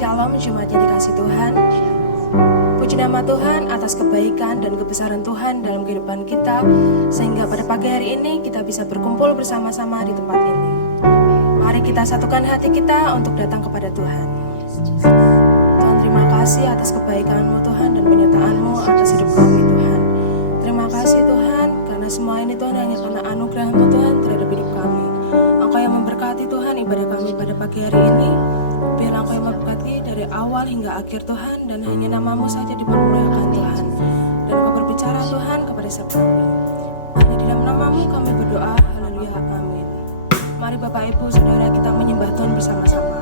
Shalom jemaat yang dikasih Tuhan. Puji nama Tuhan atas kebaikan dan kebesaran Tuhan dalam kehidupan kita, sehingga pada pagi hari ini kita bisa berkumpul bersama-sama di tempat ini. Mari kita satukan hati kita untuk datang kepada Tuhan. Tuhan, terima kasih atas kebaikan-Mu Tuhan dan penyertaan-Mu atas hidup kami Tuhan. Terima kasih Tuhan, karena semua ini Tuhan hanya karena anugerah-Mu Tuhan terhadap hidup kami. Engkau yang memberkati Tuhan ibadah kami pada pagi hari ini. Biar Engkau yang memberkati dari awal hingga akhir Tuhan, dan hanya nama-Mu saja dipermuliakan Tuhan. Dan Engkau berbicara Tuhan kepada setiap kami. Hanya di dalam nama-Mu kami berdoa, haleluya, amin. Mari Bapak Ibu Saudara kita menyembah Tuhan bersama-sama.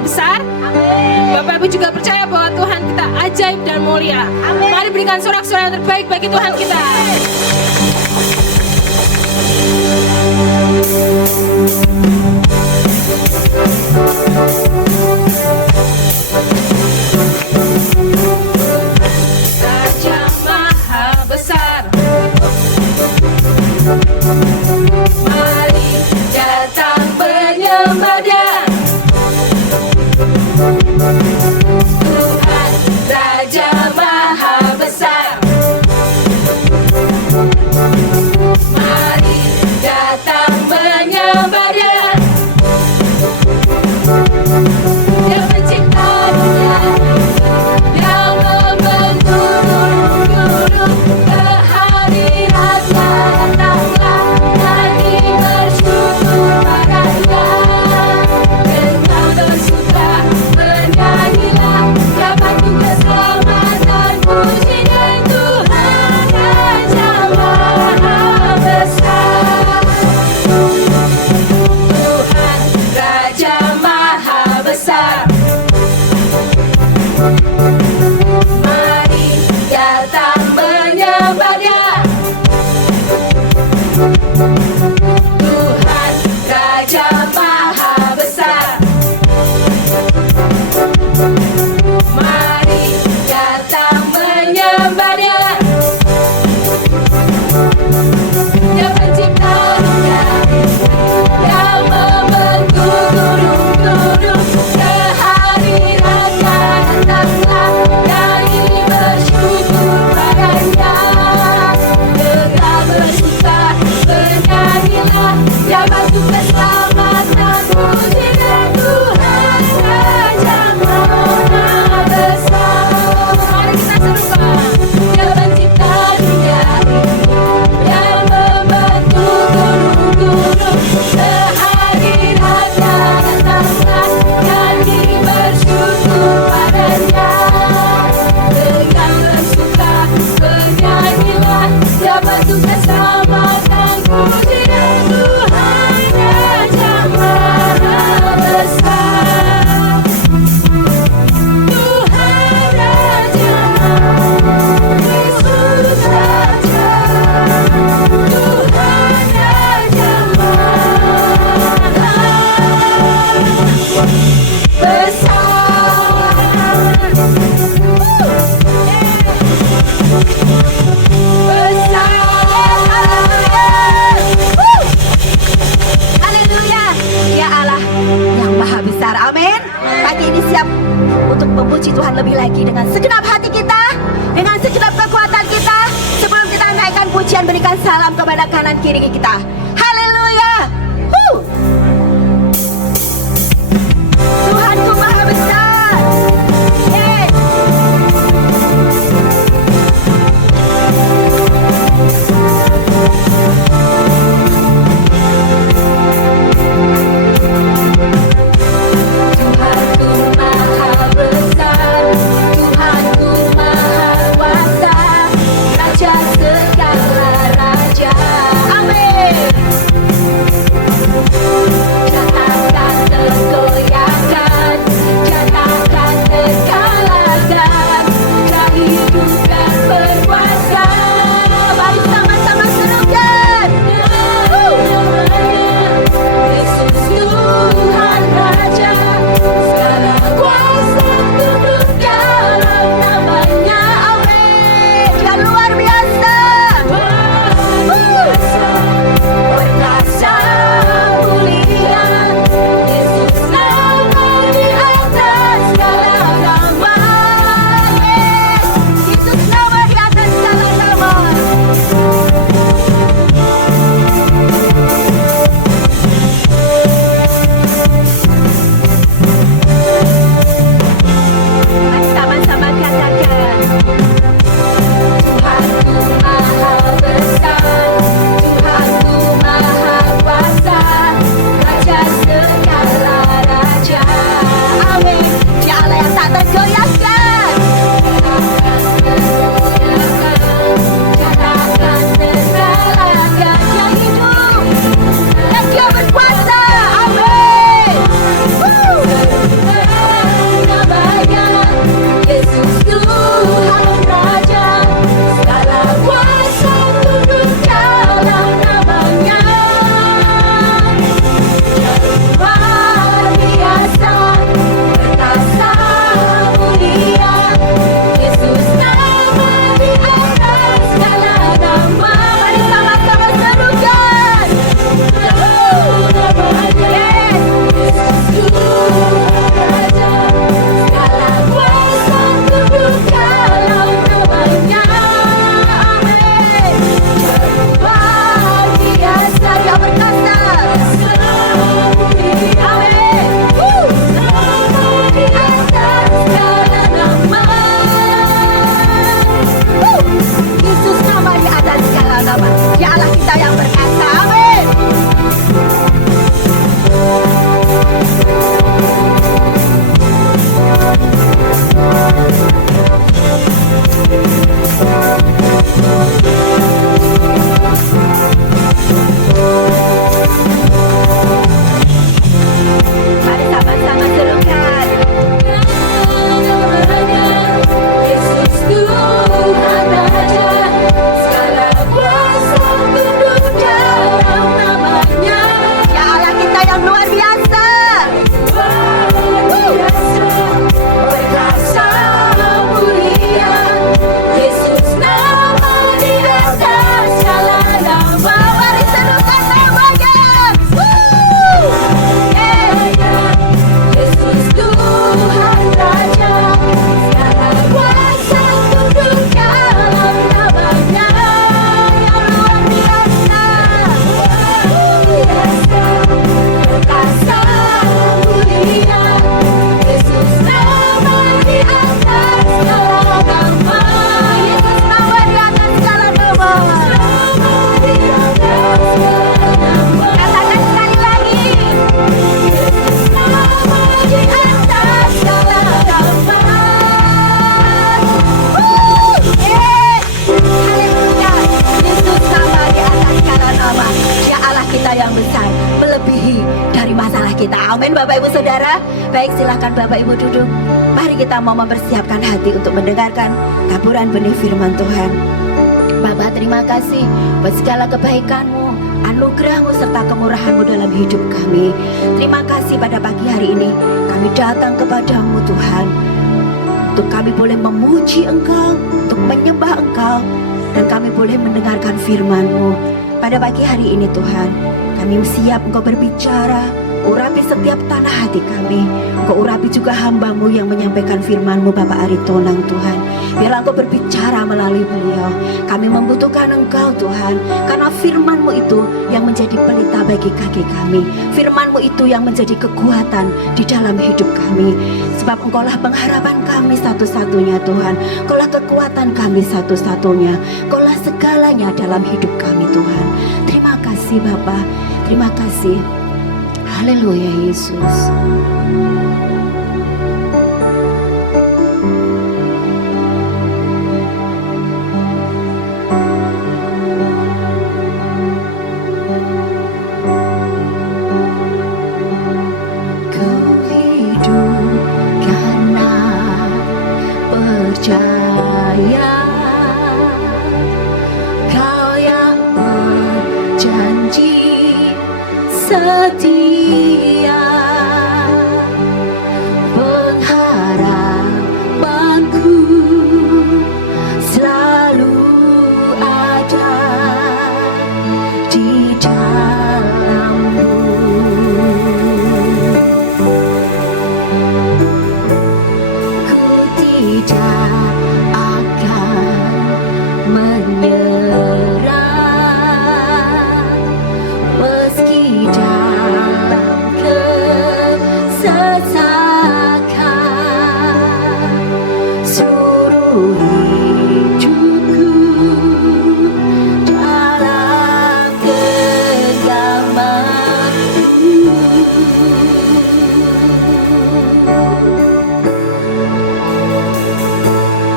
besar. Amin. Bapak Ibu juga percaya bahwa Tuhan kita ajaib dan mulia. Amin. Mari berikan sorak-sorai yang terbaik bagi Tuhan kita. Raja Maha Besar, mari datang menyembah Dia. Tuhan Raja Maha Besar, mengiringi kita. Haleluya. Tuhanku maha besar. Yes. Tuhanku maha besar, Tuhanku maha kuasa, Raja segala raja. Amin. Katakan tergoyahkan, katakan terkalahkan, kehidupan berkuasa. Mari sama-sama serukan. Yesus Tuhan Raja, segala kuasa tunduk dalam namanya. Amin. Dia luar biasa. Perkasa mulia, Yesus nama di atas segala nama. Yes. Yesus nama di atas segala nama. Sama-sama katakan, Tuhanku maha besar, Tuhanku maha kuasa, Raja segala raja. Amin. Dia Allah yang tak tergoyahkan. Katakan terkalahkan, dia hidup dan dia berkuasa. Amin. Namanya Yesus Tuhan Raja, segala kuasa tunduk dalam namanya. Luar biasa, perkasa mulia, Yesus nama di atas segala nama. Mari sama-sama serukan. Yes. Yesus Tuhan Raja, segala kuasa tunduk dalam namanya. Amin. Luar biasa, dia berkata. Amin. Nama di atas segala nama. Yesus nama di atas segala nama. Dia Allah kita yang berkata. Amin. Mari sama-sama serukan. Yesus Tuhan Raja, segala kuasa tunduk dalam namanya. Ya Allah kita yang luar biasa. Perkasa mulia, Yesus nama di atas segala nama. Mari serukan namanya. Yesus Tuhan Raja, segala kuasa tunduk dalam namanya. Yang luar biasa. Perkasa mulia, Yesus nama di atas segala nama. Yesus nama di atas segala nama. Katakan sekali lagi. Yesus nama di atas segala nama. Haleluya. Yesus nama di atas segala nama. Ya Allah kita yang besar, melebihi dari masalah kita. Amin Bapak Ibu Saudara. Baik, silakan Bapak Ibu duduk. Mari kita mau mempersiapkan hati untuk mendengarkan taburan benih firman Tuhan. Bapa, terima kasih buat segala kebaikan-Mu, anugerah-Mu serta kemurahan-Mu dalam hidup kami. Terima kasih pada pagi hari ini kami datang kepadamu Tuhan, untuk kami boleh memuji Engkau, untuk menyembah Engkau, dan kami boleh mendengarkan firman-Mu. Pada pagi hari ini Tuhan, kami siap Engkau berbicara, urapi setiap tanah hati kami. Engkau urapi juga hamba-Mu yang menyampaikan firman-Mu, Bapak Aritonang Tuhan. Biarlah Engkau berbicara melalui beliau. Kami membutuhkan Engkau Tuhan, karena firman-Mu itu yang menjadi pelita bagi kaki kami. Firman-Mu itu yang menjadi kekuatan di dalam hidup kami. Sebab Engkaulah pengharapan kami satu-satunya Tuhan. Engkaulah kekuatan kami satu-satunya. Engkaulah segalanya dalam hidup kami Tuhan. Terima kasih Bapa, terima kasih. Haleluya Yesus. Ku hidup karena percaya Kau yang berjanji setia, pengharapanku selalu ada di dalam-Mu. Ku tidak akan menyerah meski dalam kesesakan. Seluruh hidupku dalam genggaman-Mu.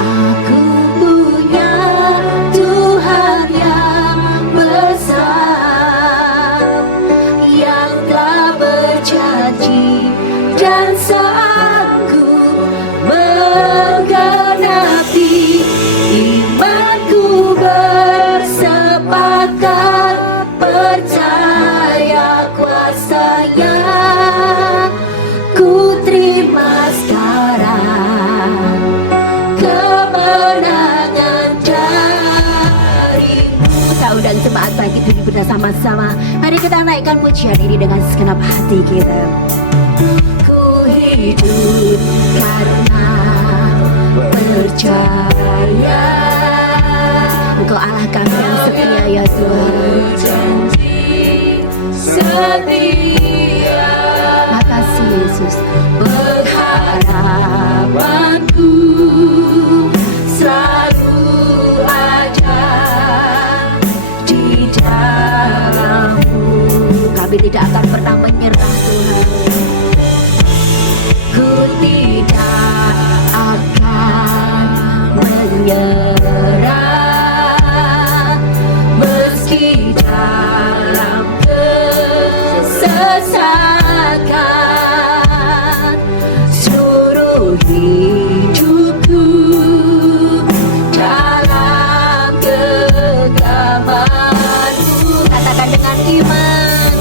Aku punya Tuhan yang besar, yang telah berjanji dan sanggup menggenapi. Imanku bersepakat percaya kuasa-Nya. Ku terima sekarang kemenangan dari-Mu. Saya undang jemaat bagi duduk bersama-sama. Mari kita naikkan pujian ini dengan segenap hati kita. Ku hidup karena percaya Engkau Allah kami yang setia ya Tuhan. Setia. Makasih Yesus. Pengharapanku selalu ada di dalam-Mu. Kami tidak akan pernah menyerah Tuhan. Ku tidak akan menyerah meski dalam kesesakan. Seluruh hidupku dalam genggaman-Mu. Katakan dengan iman.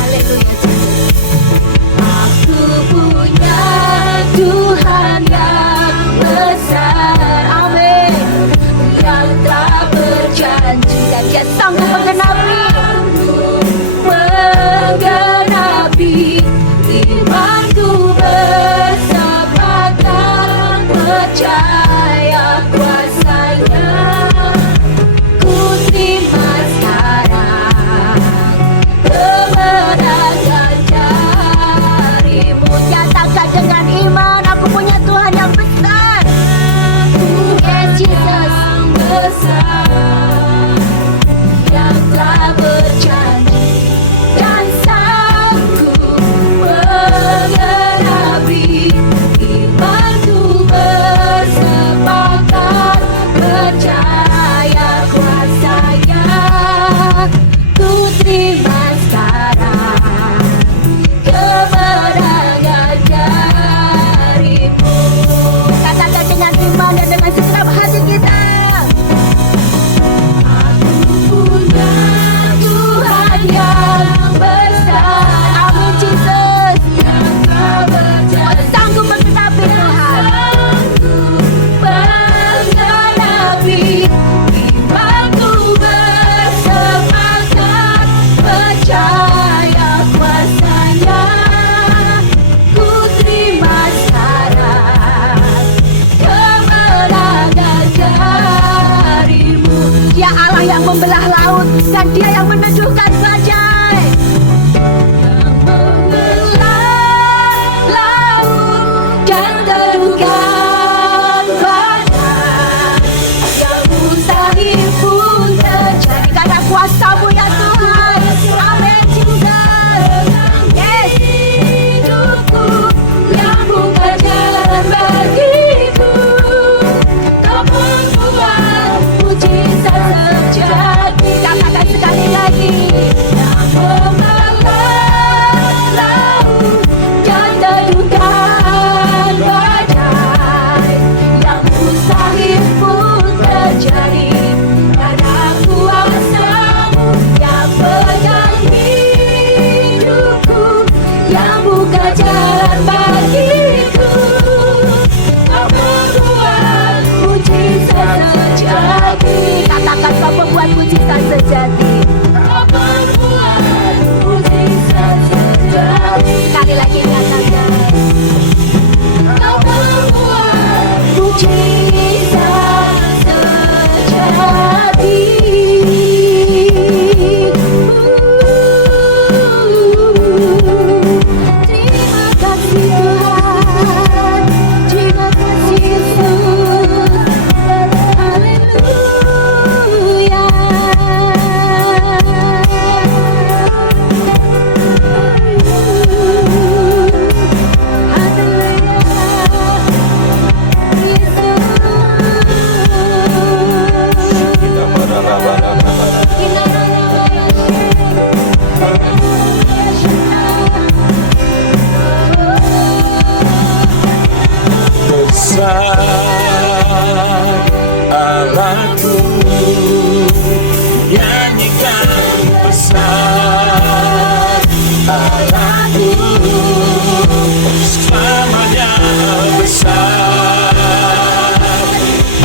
Haleluya Tuhan. Aku punya Tuhan yang besar, amin, yang telah berjanji dan Dia sanggup menggenapi. Imanku bersepakat percaya kuasa-Nya. Ku terima sekarang kemenangan dari-Mu. Nyatakan dengan iman, aku punya Tuhan yang besar. Yes Jesus, besar, yang telah dan Dia yang meneduhkan badai, yang mengelola laut dan teduhkan badai, yang mustahil pun terjadi karena kuasa-Mu ya Tuhan. Amin juga. Yes, hidupku yang buka jalan bagiku, Kau membuat mujizat terjadi. Katakan sekali lagi, yang mengalah laut dan teduhkan badai, yang mustahil pun terjadi karena kuasa-Mu yang pegang hidupku, yang buka jalan bagiku, Kau membuat mujizat terjadi. Katakan, Kau membuat mujizat terjadi. Kau membuat mujizat terjadi. Sekali lagi katakan, Kau membuat mujizat terjadi. Terima kasih Tuhan, terima kasih Yesus. Haleluya. Besar Allahku, nyanyikan besar Allahku, selamanya besar,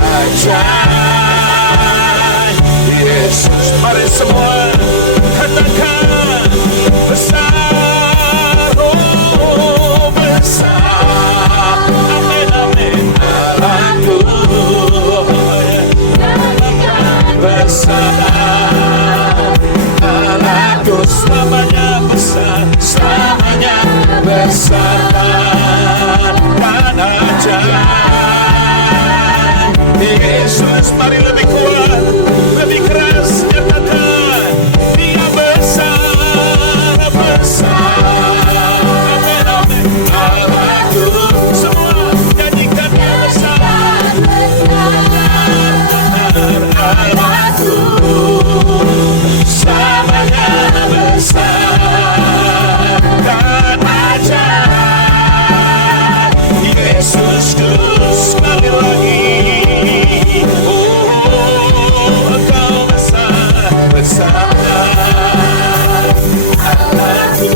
ajaib Yesus. Mari semua katakan besar, oh besar. Amin, amin. Allahku besar, Allahku selamanya besar, selamanya besar dan ajaib Yesus. Mari lebih kuat, lebih keras, nyatakan Dia besar, besar. Amin, amin. Allahku, semua nyanyikan Dia besar, Allahku selamanya besar dan ajaib Yesusku. Sekali lagi, oh Engkau besar, besar Allahku.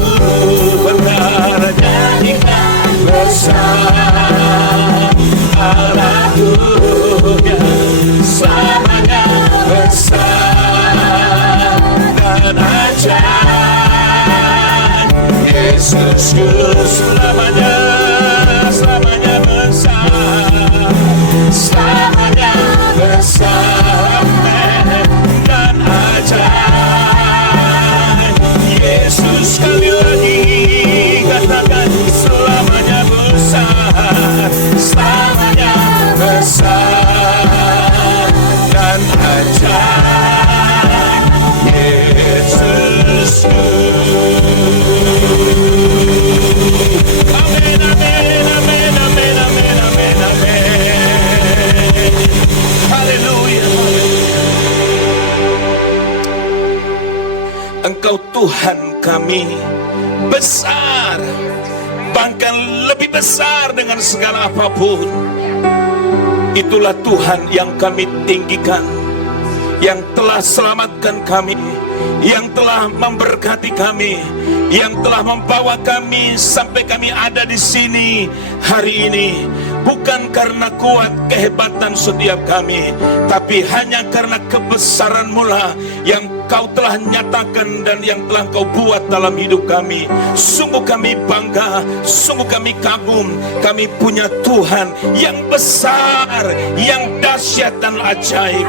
Benar nyanyikan besar Allahku, ya selamanya besar dan ajaib Yesusku. Selamanya, selamanya besar, selamanya besar dan ajaib Yesus. Sekali lagi katakan selamanya besar, selamanya besar dan ajaib Yesus. Amin, amin, amin, amin, amin, amin, amin. Haleluya. Engkau Tuhan kami besar, bahkan lebih besar dengan segala apapun. Itulah Tuhan yang kami tinggikan, yang telah selamatkan kami, yang telah memberkati kami, yang telah membawa kami sampai kami ada di sini hari ini. Bukan karena kuat kehebatan setiap kami, tapi hanya karena kebesaran-Mu lah yang Kau telah nyatakan dan yang telah Kau buat dalam hidup kami. Sungguh kami bangga, sungguh kami kagum. Kami punya Tuhan yang besar, yang dahsyat dan ajaib.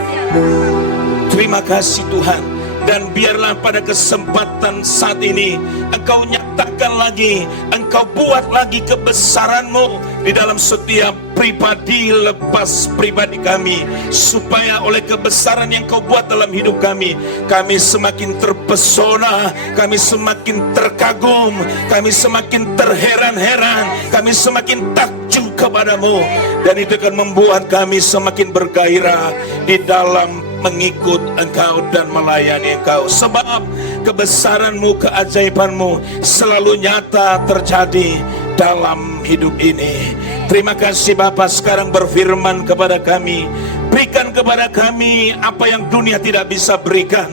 Terima kasih Tuhan. Dan biarlah pada kesempatan saat ini Engkau nyatakan lagi, Engkau buat lagi kebesaran-Mu di dalam setiap pribadi lepas pribadi kami, supaya oleh kebesaran yang Kau buat dalam hidup kami semakin terpesona, kami semakin terkagum, kami semakin terheran-heran, kami semakin takjub kepadamu. Dan itu akan membuat kami semakin bergairah di dalam mengikut Engkau dan melayani Engkau. Sebab kebesaran-Mu, keajaiban-Mu selalu nyata terjadi dalam hidup ini. Terima kasih Bapa, sekarang berfirman kepada kami. Berikan kepada kami apa yang dunia tidak bisa berikan.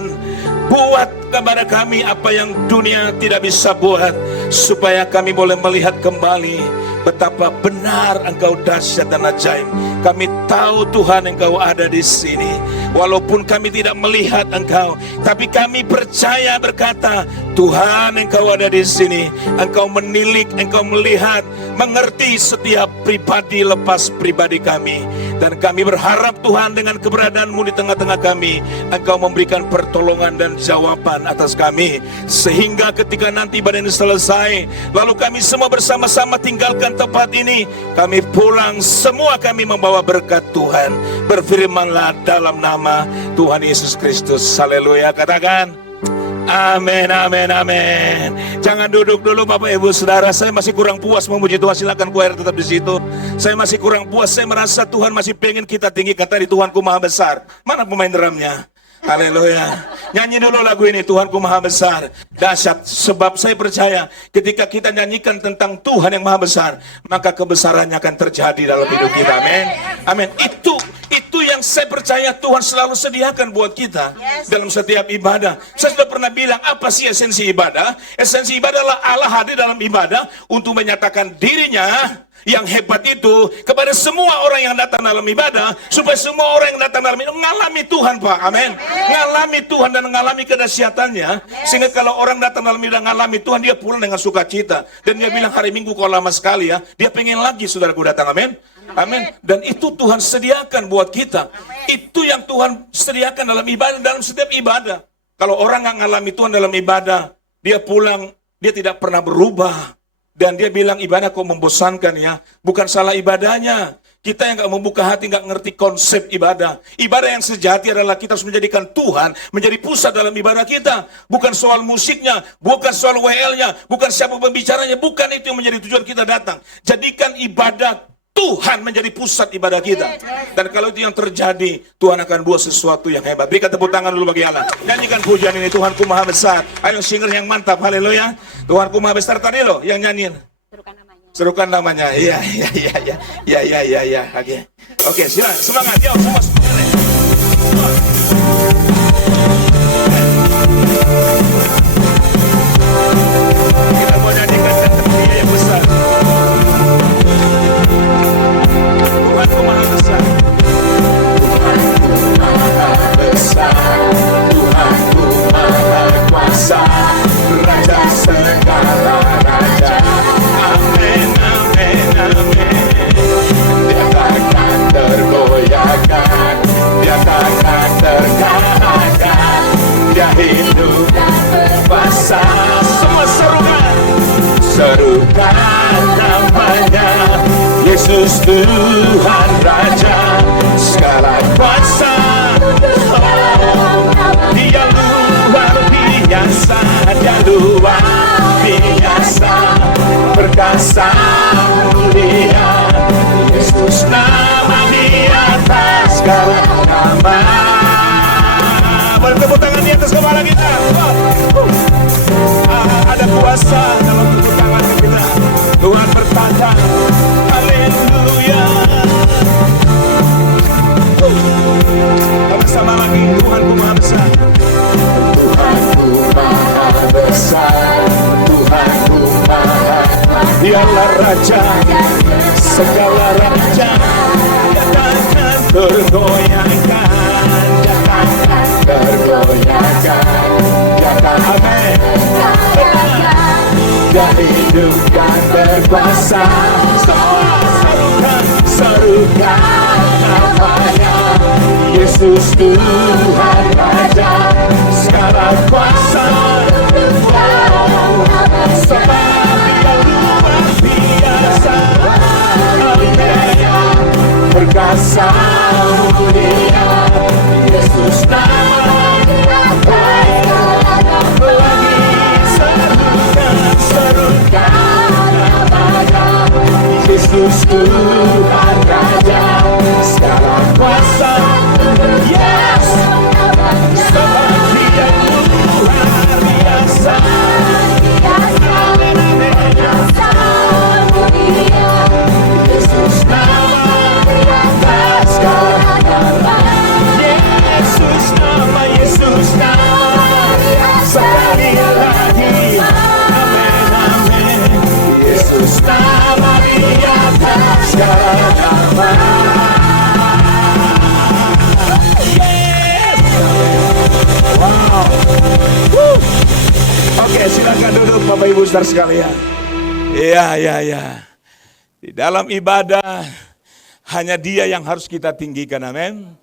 Buat kepada kami apa yang dunia tidak bisa buat, supaya kami boleh melihat kembali betapa benar Engkau dahsyat dan ajaib. Kami tahu Tuhan Engkau ada di sini. Walaupun kami tidak melihat Engkau, tapi kami percaya berkata, Tuhan Engkau ada di sini. Engkau menilik, Engkau melihat, mengerti setiap pribadi lepas pribadi kami. Dan kami berharap Tuhan dengan keberadaan-Mu di tengah-tengah kami, Engkau memberikan pertolongan dan jawaban atas kami. Sehingga ketika nanti ibadah ini selesai, lalu kami semua bersama-sama tinggalkan tempat ini, kami pulang, semua kami membawa berkat Tuhan. Berfirmanlah dalam nama Tuhan Yesus Kristus. Haleluya. Katakan amin, amin, amin. Jangan duduk dulu Bapak Ibu Saudara. Saya masih kurang puas memuji Tuhan. Silakan choir tetap di situ. Saya masih kurang puas. Saya merasa Tuhan masih pengen kita tinggikan. Tadi Tuhanku Maha Besar. Mana pemain drumnya? Haleluya. Nyanyi dulu lagu ini, Tuhanku Maha Besar, dahsyat. Sebab saya percaya ketika kita nyanyikan tentang Tuhan yang Maha Besar, maka kebesarannya akan terjadi dalam hidup kita. Amin. Amin. Itu yang saya percaya Tuhan selalu sediakan buat kita dalam setiap ibadah. Saya sudah pernah bilang, apa sih esensi ibadah? Esensi ibadah adalah Allah hadir dalam ibadah untuk menyatakan dirinya yang hebat itu kepada semua orang yang datang dalam ibadah, supaya semua orang yang datang dalam ibadah mengalami Tuhan, Pak. Amin. Mengalami Tuhan dan mengalami kedahsyatannya, sehingga kalau orang datang dalam ibadah mengalami Tuhan, dia pulang dengan sukacita. Dan dia bilang, hari Minggu kok lama sekali ya, dia pengen lagi saudaraku datang. Amin. Amin. Dan itu Tuhan sediakan buat kita. Itu yang Tuhan sediakan dalam ibadah, dalam setiap ibadah. Kalau orang nggak ngalami Tuhan dalam ibadah, dia pulang, dia tidak pernah berubah. Dan dia bilang ibadah kok membosankan ya. Bukan salah ibadahnya. Kita yang gak membuka hati, gak ngerti konsep ibadah. Ibadah yang sejati adalah kita harus menjadikan Tuhan menjadi pusat dalam ibadah kita. Bukan soal musiknya, bukan soal WL-nya, bukan siapa pembicaranya. Bukan itu yang menjadi tujuan kita datang. Jadikan ibadah Tuhan menjadi pusat ibadah kita. Dan kalau itu yang terjadi, Tuhan akan buat sesuatu yang hebat. Berikan tepuk tangan dulu bagi Allah. Nyanyikan pujian ini, Tuhanku Maha Besar. Ayo singer yang mantap, haleluya. Tuhanku Maha Besar tadi loh yang nyanyiin. Serukan namanya. Iya. Oke, silakan. Semangat, yuk semua semangat. Kita mau nyanyikan tentang Dia yang besar. Tuhanku Maha Besar. Tuhanku Maha Besar, Tuhanku Maha Kuasa, Raja segala raja. Amin, amin, amin. Dia takkan tergoyahkan, dia takkan terkalahkan. Dia hidup dan berkuasa. Semua serukan namanya. Yesus Tuhan Raja segala kuasa. Dia luar biasa, dia luar biasa, perkasa mulia. Yesus nama di atas segala nama. Boleh tepuk tangan di atas kepala kita. Ada kuasa dalam tepuk tangan kita. Tuhan bertanda. Haleluya. Sama lagi, Tuhanku Maha Besar. Tuhanku Maha Besar, Tuhanku Maha Kuasa. Dialah Raja segala raja. Dia takkan tergoyahkan, dia takkan tergoyahkan, dia takkan dia hidup dan berkuasa. Serukan namanya. Yesus Tuhan Raja segala segala kuasa. Sebab Dia luar biasa, perkasa mulia. Yesus nama lagi serukan namanya. Yesus Tuhan Raja segala kuasa. Yes, sebab Dia luar biasa. Yesus nama segala nama. Yesus nama, Yesus nama sekali lagi. Amin, amin. Yesus nama di atas segala nama. Yes. Wow. Woo. Oke, silakan duduk Bapak Ibu Saudara sekalian. Iya. Di dalam ibadah hanya Dia yang harus kita tinggikan, amin.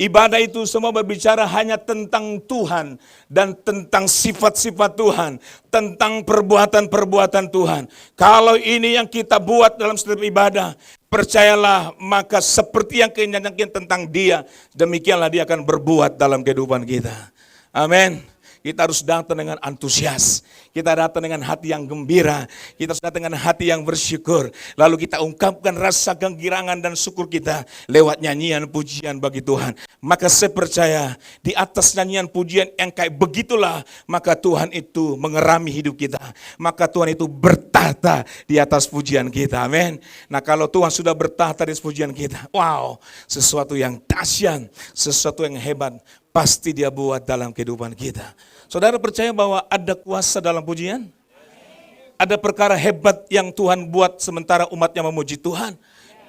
Ibadah itu semua berbicara hanya tentang Tuhan dan tentang sifat-sifat Tuhan, tentang perbuatan-perbuatan Tuhan. Kalau ini yang kita buat dalam setiap ibadah, percayalah maka seperti yang keinginan tentang Dia, demikianlah Dia akan berbuat dalam kehidupan kita. Amin. Kita harus datang dengan antusias. Kita datang dengan hati yang gembira. Kita harus datang dengan hati yang bersyukur. Lalu kita ungkapkan rasa kegirangan dan syukur kita lewat nyanyian pujian bagi Tuhan. Maka saya percaya di atas nyanyian pujian yang kayak begitulah, maka Tuhan itu mengerami hidup kita. Maka Tuhan itu bertahta di atas pujian kita. Amin. Nah, kalau Tuhan sudah bertahta di atas pujian kita, wow, sesuatu yang dahsyat, sesuatu yang hebat pasti Dia buat dalam kehidupan kita. Saudara percaya bahwa ada kuasa dalam pujian? Ada perkara hebat yang Tuhan buat sementara umatnya memuji Tuhan.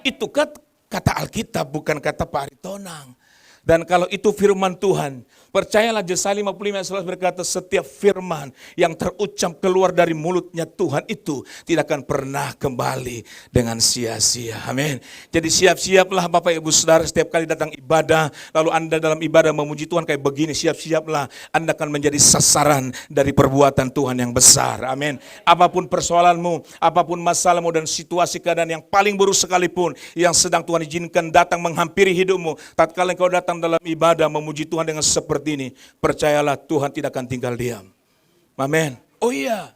Itu kata Alkitab, bukan kata Pak Aritonang. Dan kalau itu firman Tuhan, percayalah Yesaya 55 ayat 11 berkata, setiap firman yang terucap keluar dari mulutnya Tuhan itu tidak akan pernah kembali dengan sia-sia. Amin. Jadi siap-siaplah Bapak Ibu Saudara, setiap kali datang ibadah, lalu Anda dalam ibadah memuji Tuhan kayak begini, siap-siaplah Anda akan menjadi sasaran dari perbuatan Tuhan yang besar. Amin. Apapun persoalanmu, apapun masalahmu dan situasi keadaan yang paling buruk sekalipun yang sedang Tuhan izinkan datang menghampiri hidupmu, tatkala engkau datang dalam ibadah memuji Tuhan dengan seperti ini, percayalah Tuhan tidak akan tinggal diam. Amin. Oh iya,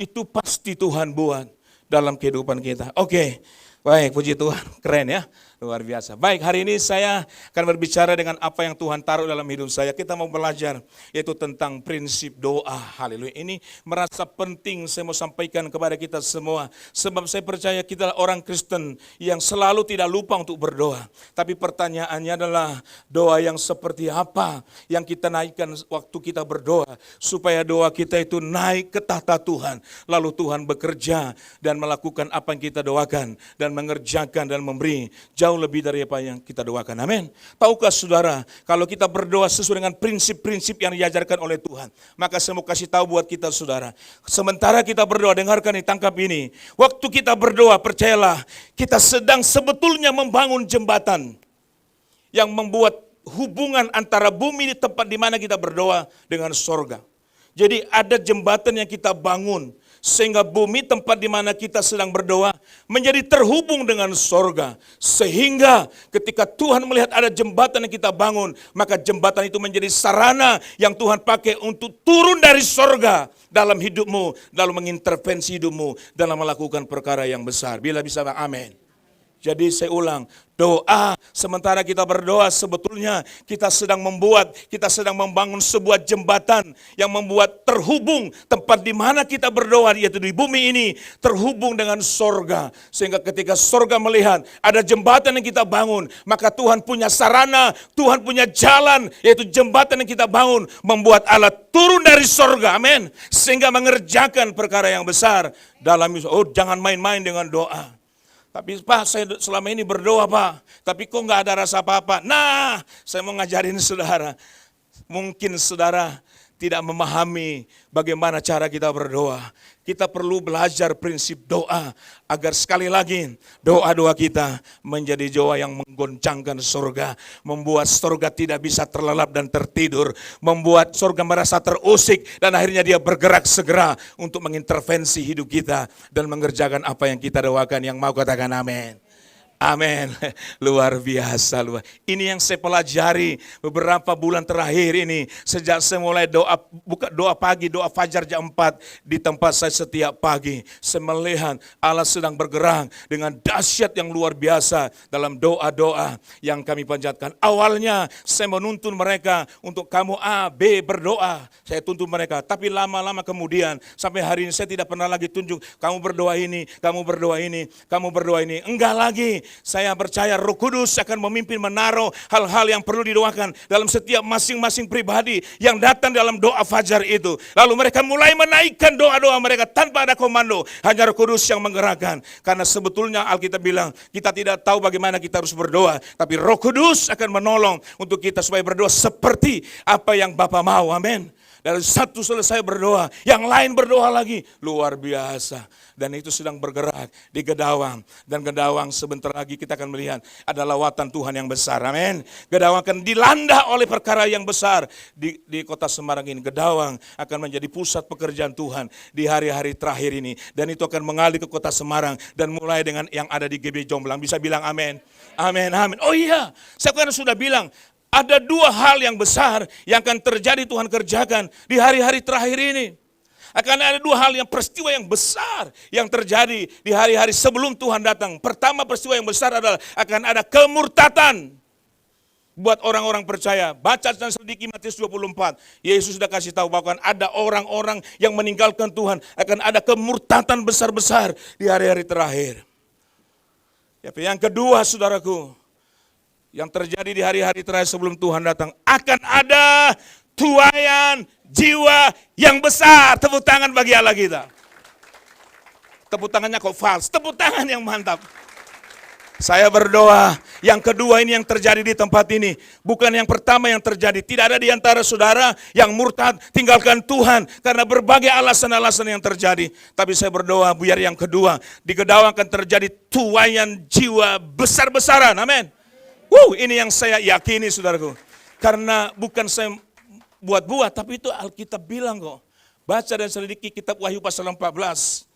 itu pasti Tuhan buat dalam kehidupan kita. Oke, baik, puji Tuhan, keren ya, luar biasa. Baik, hari ini saya akan berbicara dengan apa yang Tuhan taruh dalam hidup saya. Kita mau belajar yaitu tentang prinsip doa. Haleluya. Ini merasa penting saya mau sampaikan kepada kita semua. Sebab saya percaya kita adalah orang Kristen yang selalu tidak lupa untuk berdoa. Tapi pertanyaannya adalah doa yang seperti apa yang kita naikkan waktu kita berdoa. Supaya doa kita itu naik ke tahta Tuhan. Lalu Tuhan bekerja dan melakukan apa yang kita doakan. Dan mengerjakan dan memberi jauh lebih dari apa yang kita doakan. Amin. Tahukah saudara, kalau kita berdoa sesuai dengan prinsip-prinsip yang diajarkan oleh Tuhan, maka saya mau kasih tahu buat kita saudara, sementara kita berdoa, dengarkan nih, tangkap ini. Waktu kita berdoa, percayalah, kita sedang sebetulnya membangun jembatan yang membuat hubungan antara bumi di tempat di mana kita berdoa dengan sorga. Jadi ada jembatan yang kita bangun, sehingga bumi tempat di mana kita sedang berdoa menjadi terhubung dengan sorga. Sehingga ketika Tuhan melihat ada jembatan yang kita bangun, maka jembatan itu menjadi sarana yang Tuhan pakai untuk turun dari sorga dalam hidupmu, dalam mengintervensi hidupmu, dalam melakukan perkara yang besar. Bila bisa bang, amin. Jadi saya ulang, doa, sementara kita berdoa sebetulnya kita sedang membangun sebuah jembatan yang membuat terhubung tempat di mana kita berdoa, yaitu di bumi ini, terhubung dengan sorga. Sehingga ketika sorga melihat ada jembatan yang kita bangun, maka Tuhan punya sarana, Tuhan punya jalan, yaitu jembatan yang kita bangun, membuat Allah turun dari sorga, amin. Sehingga mengerjakan perkara yang besar dalam, jangan main-main dengan doa. Tapi Pak, saya selama ini berdoa Pak, tapi kok nggak ada rasa apa-apa. Nah, saya mau ngajarin saudara, mungkin saudara tidak memahami bagaimana cara kita berdoa. Kita perlu belajar prinsip doa agar sekali lagi doa-doa kita menjadi doa yang menggoncangkan surga, membuat surga tidak bisa terlelap dan tertidur, membuat surga merasa terusik dan akhirnya dia bergerak segera untuk mengintervensi hidup kita dan mengerjakan apa yang kita doakan. Yang mau katakan amin. Amin. Luar biasa. Ini yang saya pelajari beberapa bulan terakhir ini. Sejak saya mulai buka doa pagi, doa fajar jam 4 di tempat saya setiap pagi. Saya melihat Allah sedang bergerak dengan dahsyat yang luar biasa dalam doa-doa yang kami panjatkan. Awalnya saya menuntun mereka untuk kamu A, B berdoa. Saya tuntun mereka. Tapi lama-lama kemudian sampai hari ini saya tidak pernah lagi tunjuk kamu berdoa ini, kamu berdoa ini, kamu berdoa ini. Enggak lagi. Saya percaya Roh Kudus akan memimpin menaruh hal-hal yang perlu didoakan dalam setiap masing-masing pribadi yang datang dalam doa fajar itu. Lalu mereka mulai menaikkan doa-doa mereka tanpa ada komando. Hanya Roh Kudus yang menggerakkan. Karena sebetulnya Alkitab bilang kita tidak tahu bagaimana kita harus berdoa. Tapi Roh Kudus akan menolong untuk kita supaya berdoa seperti apa yang Bapa mau. Amin. Dari satu selesai berdoa, yang lain berdoa lagi. Luar biasa. Dan itu sedang bergerak di Gedawang. Dan Gedawang sebentar lagi kita akan melihat ada lawatan Tuhan yang besar. Amin. Gedawang akan dilanda oleh perkara yang besar di kota Semarang ini. Gedawang akan menjadi pusat pekerjaan Tuhan di hari-hari terakhir ini. Dan itu akan mengalir ke kota Semarang. Dan mulai dengan yang ada di GB Jomblang. Bisa bilang amin. Amin, amin. Oh iya, saya kan sudah bilang. Ada dua hal yang besar yang akan terjadi Tuhan kerjakan di hari-hari terakhir ini. Akan ada dua hal yang peristiwa yang besar yang terjadi di hari-hari sebelum Tuhan datang. Pertama peristiwa yang besar adalah akan ada kemurtatan buat orang-orang percaya. Baca dan selidiki Matius 24. Yesus sudah kasih tahu bahwa ada orang-orang yang meninggalkan Tuhan. Akan ada kemurtatan besar-besar di hari-hari terakhir. Yang kedua saudaraku, yang terjadi di hari-hari terakhir sebelum Tuhan datang, akan ada tuaian jiwa yang besar. Tepuk tangan bagi Allah kita. Tepuk tangannya kok fals, tepuk tangan yang mantap. Saya berdoa, yang kedua ini yang terjadi di tempat ini. Bukan yang pertama yang terjadi. Tidak ada di antara saudara yang murtad tinggalkan Tuhan karena berbagai alasan-alasan yang terjadi. Tapi saya berdoa biar yang kedua, di Gedawang akan terjadi tuaian jiwa besar-besaran. Amin. Ini yang saya yakini saudaraku. Karena bukan saya buat-buat, tapi itu Alkitab bilang kok. Baca dan selidiki kitab Wahyu pasal 14.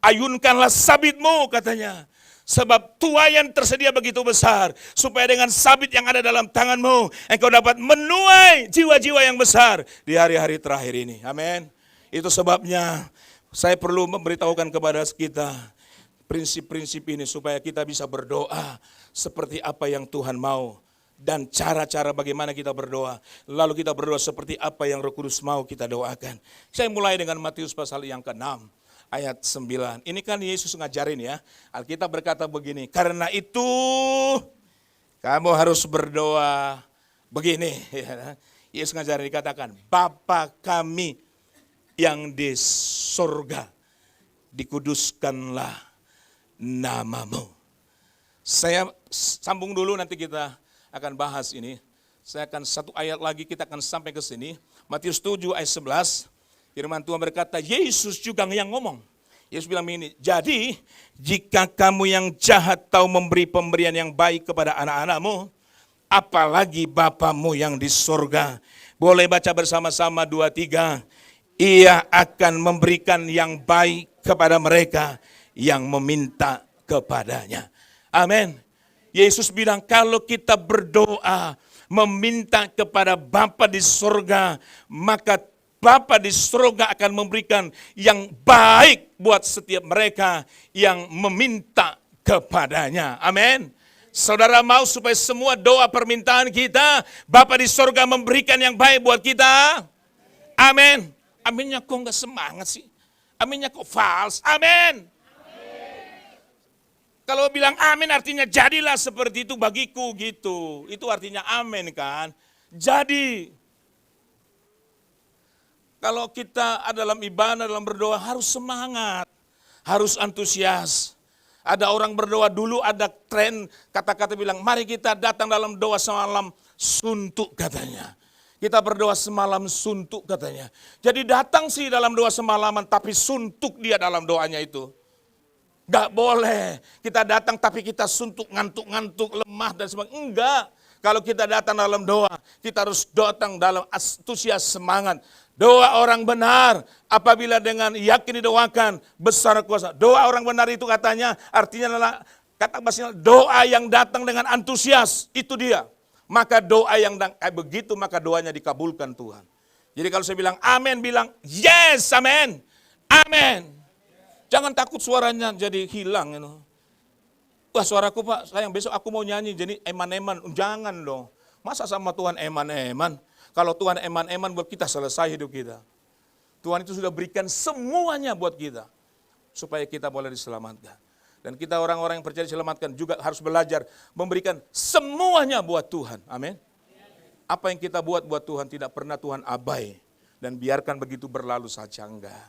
Ayunkanlah sabitmu katanya. Sebab tuaian tersedia begitu besar. Supaya dengan sabit yang ada dalam tanganmu, engkau dapat menuai jiwa-jiwa yang besar di hari-hari terakhir ini. Amin. Itu sebabnya saya perlu memberitahukan kepada kita prinsip-prinsip ini supaya kita bisa berdoa seperti apa yang Tuhan mau dan cara-cara bagaimana kita berdoa. Lalu kita berdoa seperti apa yang Roh Kudus mau kita doakan. Saya mulai dengan Matius pasal yang ke-6 ayat 9. Ini kan Yesus ngajarin ya. Alkitab berkata begini, karena itu kamu harus berdoa begini. Yesus ngajarin dikatakan, Bapa kami yang di surga, dikuduskanlah namamu. Saya sambung dulu, nanti kita akan bahas ini. Saya akan satu ayat lagi, kita akan sampai ke sini. Matius 7 ayat 11. Firman Tuhan berkata, Yesus juga yang ngomong. Yesus bilang begini, jadi jika kamu yang jahat tahu memberi pemberian yang baik kepada anak-anakmu, apalagi Bapamu yang di surga. Boleh baca bersama-sama 2-3. Ia akan memberikan yang baik kepada mereka yang meminta kepadanya. Amin. Yesus bilang kalau kita berdoa meminta kepada Bapa di surga, maka Bapa di surga akan memberikan yang baik buat setiap mereka yang meminta kepadanya. Amin. Saudara mau supaya semua doa permintaan kita, Bapa di surga memberikan yang baik buat kita? Amin. Aminnya kok enggak semangat sih? Aminnya kok fals? Amin. Kalau bilang amin artinya jadilah seperti itu bagiku gitu. Itu artinya amin kan. Jadi kalau kita dalam ibadah, dalam berdoa harus semangat. Harus antusias. Ada orang berdoa dulu ada tren kata-kata bilang mari kita datang dalam doa semalam suntuk katanya. Kita berdoa semalam suntuk katanya. Jadi datang sih dalam doa semalaman, tapi suntuk dia dalam doanya itu. Gak boleh. Kita datang tapi kita suntuk, ngantuk-ngantuk, lemah dan sebagainya. Enggak. Kalau kita datang dalam doa, kita harus datang dalam antusias semangat. Doa orang benar apabila dengan yakin didoakan besar kuasa. Doa orang benar itu katanya artinya adalah kata bahasanya doa yang datang dengan antusias. Itu dia. Maka doa yang begitu maka doanya dikabulkan Tuhan. Jadi kalau saya bilang amin, bilang yes, amin. Amin. Jangan takut suaranya jadi hilang. Wah suaraku Pak, sayang besok aku mau nyanyi jadi eman-eman. Jangan dong. Masa sama Tuhan eman-eman? Kalau Tuhan eman-eman buat kita selesai hidup kita. Tuhan itu sudah berikan semuanya buat kita. Supaya kita boleh diselamatkan. Dan kita orang-orang yang percaya diselamatkan juga harus belajar memberikan semuanya buat Tuhan. Amin. Apa yang kita buat Tuhan tidak pernah Tuhan abai. Dan biarkan begitu berlalu saja, enggak.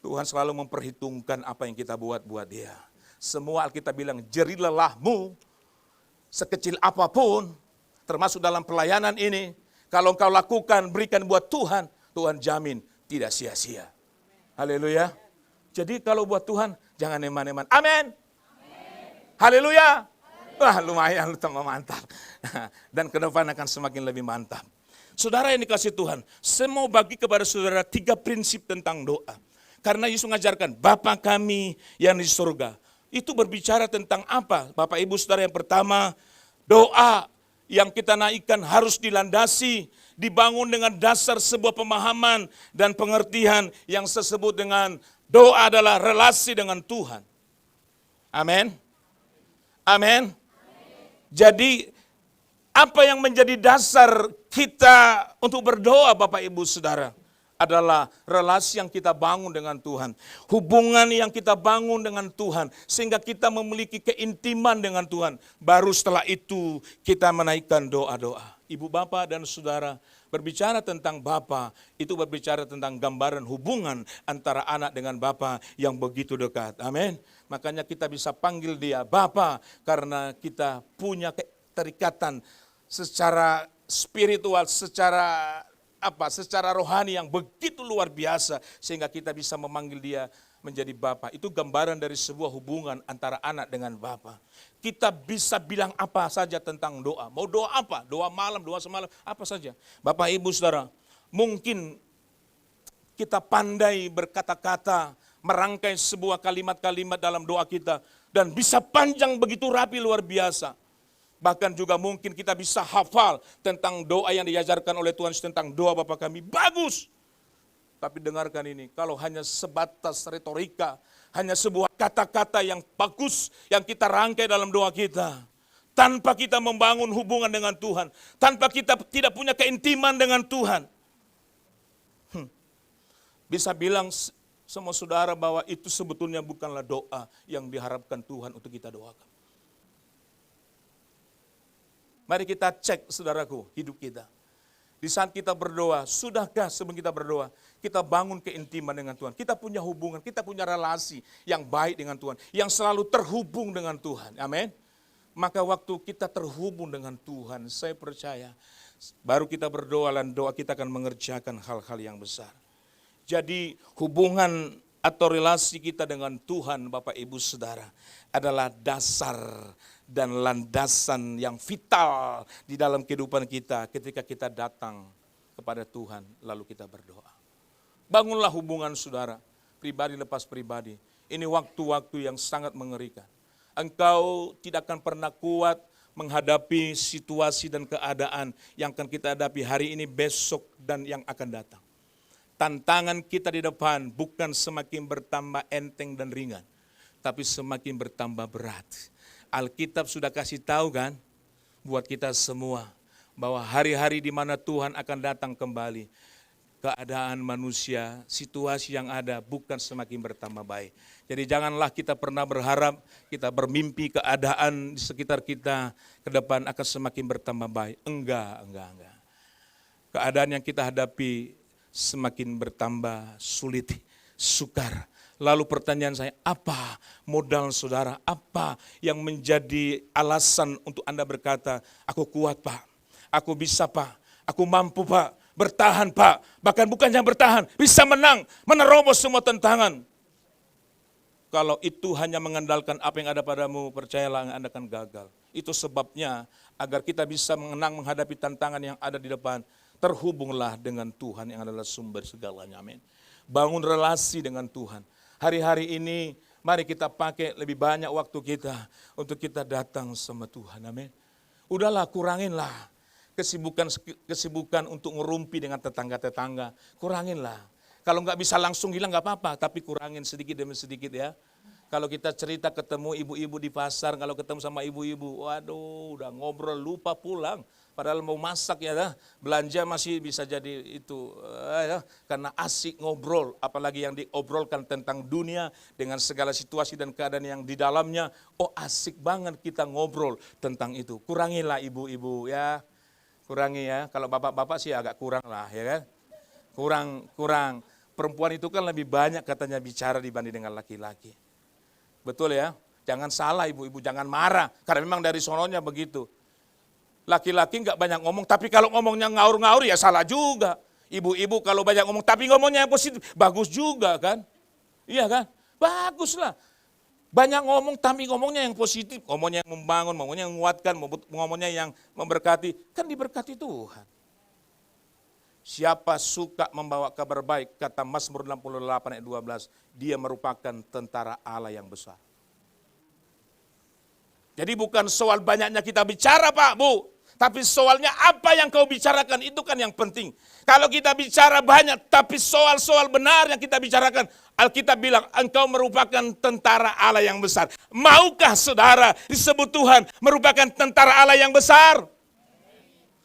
Tuhan selalu memperhitungkan apa yang kita buat Dia. Semua Alkitab bilang, jerih lelahmu sekecil apapun, termasuk dalam pelayanan ini. Kalau engkau lakukan, berikan buat Tuhan, Tuhan jamin tidak sia-sia. Haleluya. Jadi kalau buat Tuhan, jangan eman-eman. Amin. Haleluya. Wah lumayan, tambah mantap. Dan ke depan akan semakin lebih mantap. Saudara yang dikasih Tuhan, saya mau bagi kepada saudara 3 prinsip tentang doa. Karena Yesus mengajarkan, Bapa kami yang di surga. Itu berbicara tentang apa? Bapak Ibu Saudara, yang pertama, doa yang kita naikkan harus dilandasi, dibangun dengan dasar sebuah pemahaman dan pengertian yang disebut dengan doa adalah relasi dengan Tuhan. Amin. Amin. Jadi apa yang menjadi dasar kita untuk berdoa Bapak Ibu Saudara adalah relasi yang kita bangun dengan Tuhan. Hubungan yang kita bangun dengan Tuhan sehingga kita memiliki keintiman dengan Tuhan. Baru setelah itu kita menaikkan doa-doa. Ibu Bapak dan Saudara, berbicara tentang Bapa, itu berbicara tentang gambaran hubungan antara anak dengan Bapa yang begitu dekat. Amin. Makanya kita bisa panggil dia Bapa karena kita punya keterikatan secara spiritual, secara rohani yang begitu luar biasa sehingga kita bisa memanggil dia menjadi Bapa. Itu gambaran dari sebuah hubungan antara anak dengan Bapa. Kita bisa bilang apa saja tentang doa. Mau doa apa? Doa malam, doa semalam, apa saja. Bapak Ibu Saudara, mungkin kita pandai berkata-kata, merangkai sebuah kalimat-kalimat dalam doa kita dan bisa panjang begitu rapi luar biasa. Bahkan juga mungkin kita bisa hafal tentang doa yang diajarkan oleh Tuhan tentang doa Bapa kami. Bagus. Tapi dengarkan ini, kalau hanya sebatas retorika, hanya sebuah kata-kata yang bagus yang kita rangkai dalam doa kita. Tanpa kita membangun hubungan dengan Tuhan. Tanpa kita tidak punya keintiman dengan Tuhan. Bisa bilang sama saudara bahwa itu sebetulnya bukanlah doa yang diharapkan Tuhan untuk kita doakan. Mari kita cek saudaraku hidup kita. Di saat kita berdoa, sudahkah sebelum kita berdoa, kita bangun keintiman dengan Tuhan. Kita punya hubungan, kita punya relasi yang baik dengan Tuhan. Yang selalu terhubung dengan Tuhan. Amin. Maka waktu kita terhubung dengan Tuhan, saya percaya, baru kita berdoa dan doa kita akan mengerjakan hal-hal yang besar. Jadi hubungan atau relasi kita dengan Tuhan Bapak Ibu Saudara adalah dasar dan landasan yang vital di dalam kehidupan kita ketika kita datang kepada Tuhan lalu kita berdoa. Bangunlah hubungan saudara, pribadi lepas pribadi. Ini waktu-waktu yang sangat mengerikan. Engkau tidak akan pernah kuat menghadapi situasi dan keadaan yang akan kita hadapi hari ini, besok, dan yang akan datang. Tantangan kita di depan bukan semakin bertambah enteng dan ringan, tapi semakin bertambah berat. Alkitab sudah kasih tahu kan, buat kita semua, bahwa hari-hari di mana Tuhan akan datang kembali, keadaan manusia, situasi yang ada bukan semakin bertambah baik. Jadi janganlah kita pernah berharap, kita bermimpi keadaan di sekitar kita ke depan akan semakin bertambah baik. Enggak. Keadaan yang kita hadapi semakin bertambah sulit, sukar. Lalu pertanyaan saya, apa modal saudara? Apa yang menjadi alasan untuk Anda berkata, aku kuat Pak, aku bisa Pak, Aku mampu Pak, bertahan Pak. Bahkan bukannya bertahan, bisa menang, menerobos semua tantangan. Kalau itu hanya mengandalkan apa yang ada padamu, percayalah Anda akan gagal. Itu sebabnya agar kita bisa mengenang menghadapi tantangan yang ada di depan, terhubunglah dengan Tuhan yang adalah sumber segalanya. Amin. Bangun relasi dengan Tuhan. Hari-hari ini mari kita pakai lebih banyak waktu kita untuk kita datang sama Tuhan. Amin. Udahlah, kuranginlah kesibukan untuk ngerumpi dengan tetangga-tetangga. Kuranginlah. Kalau nggak bisa langsung hilang nggak apa-apa, tapi kurangin sedikit demi sedikit ya. Kalau kita cerita ketemu ibu-ibu di pasar, kalau ketemu sama ibu-ibu, waduh udah ngobrol lupa pulang. Padahal mau masak ya, belanja masih bisa jadi itu. Karena asik ngobrol, apalagi yang diobrolkan tentang dunia dengan segala situasi dan keadaan yang di dalamnya. Oh asik banget kita ngobrol tentang itu. Kurangilah ibu-ibu ya, kurangi ya. Kalau bapak-bapak sih agak kurang lah ya kan. Kurang. Perempuan itu kan lebih banyak katanya bicara dibanding dengan laki-laki. Betul ya? Jangan salah ibu-ibu, jangan marah. Karena memang dari sononya begitu. Laki-laki nggak banyak ngomong, tapi kalau ngomongnya ngaur-ngaur ya salah juga. Ibu-ibu kalau banyak ngomong, tapi ngomongnya yang positif, bagus juga kan? Iya kan? Bagus lah. Banyak ngomong, tapi ngomongnya yang positif. Ngomongnya yang membangun, ngomongnya yang menguatkan, ngomongnya yang memberkati. Kan diberkati Tuhan. Siapa suka membawa kabar baik, kata Mazmur 68 ayat 12, dia merupakan tentara Allah yang besar. Jadi bukan soal banyaknya kita bicara Pak, Bu, tapi soalnya apa yang kau bicarakan, itu kan yang penting. Kalau kita bicara banyak, tapi soal-soal benar yang kita bicarakan, Alkitab bilang, engkau merupakan tentara Allah yang besar. Maukah saudara disebut Tuhan merupakan tentara Allah yang besar?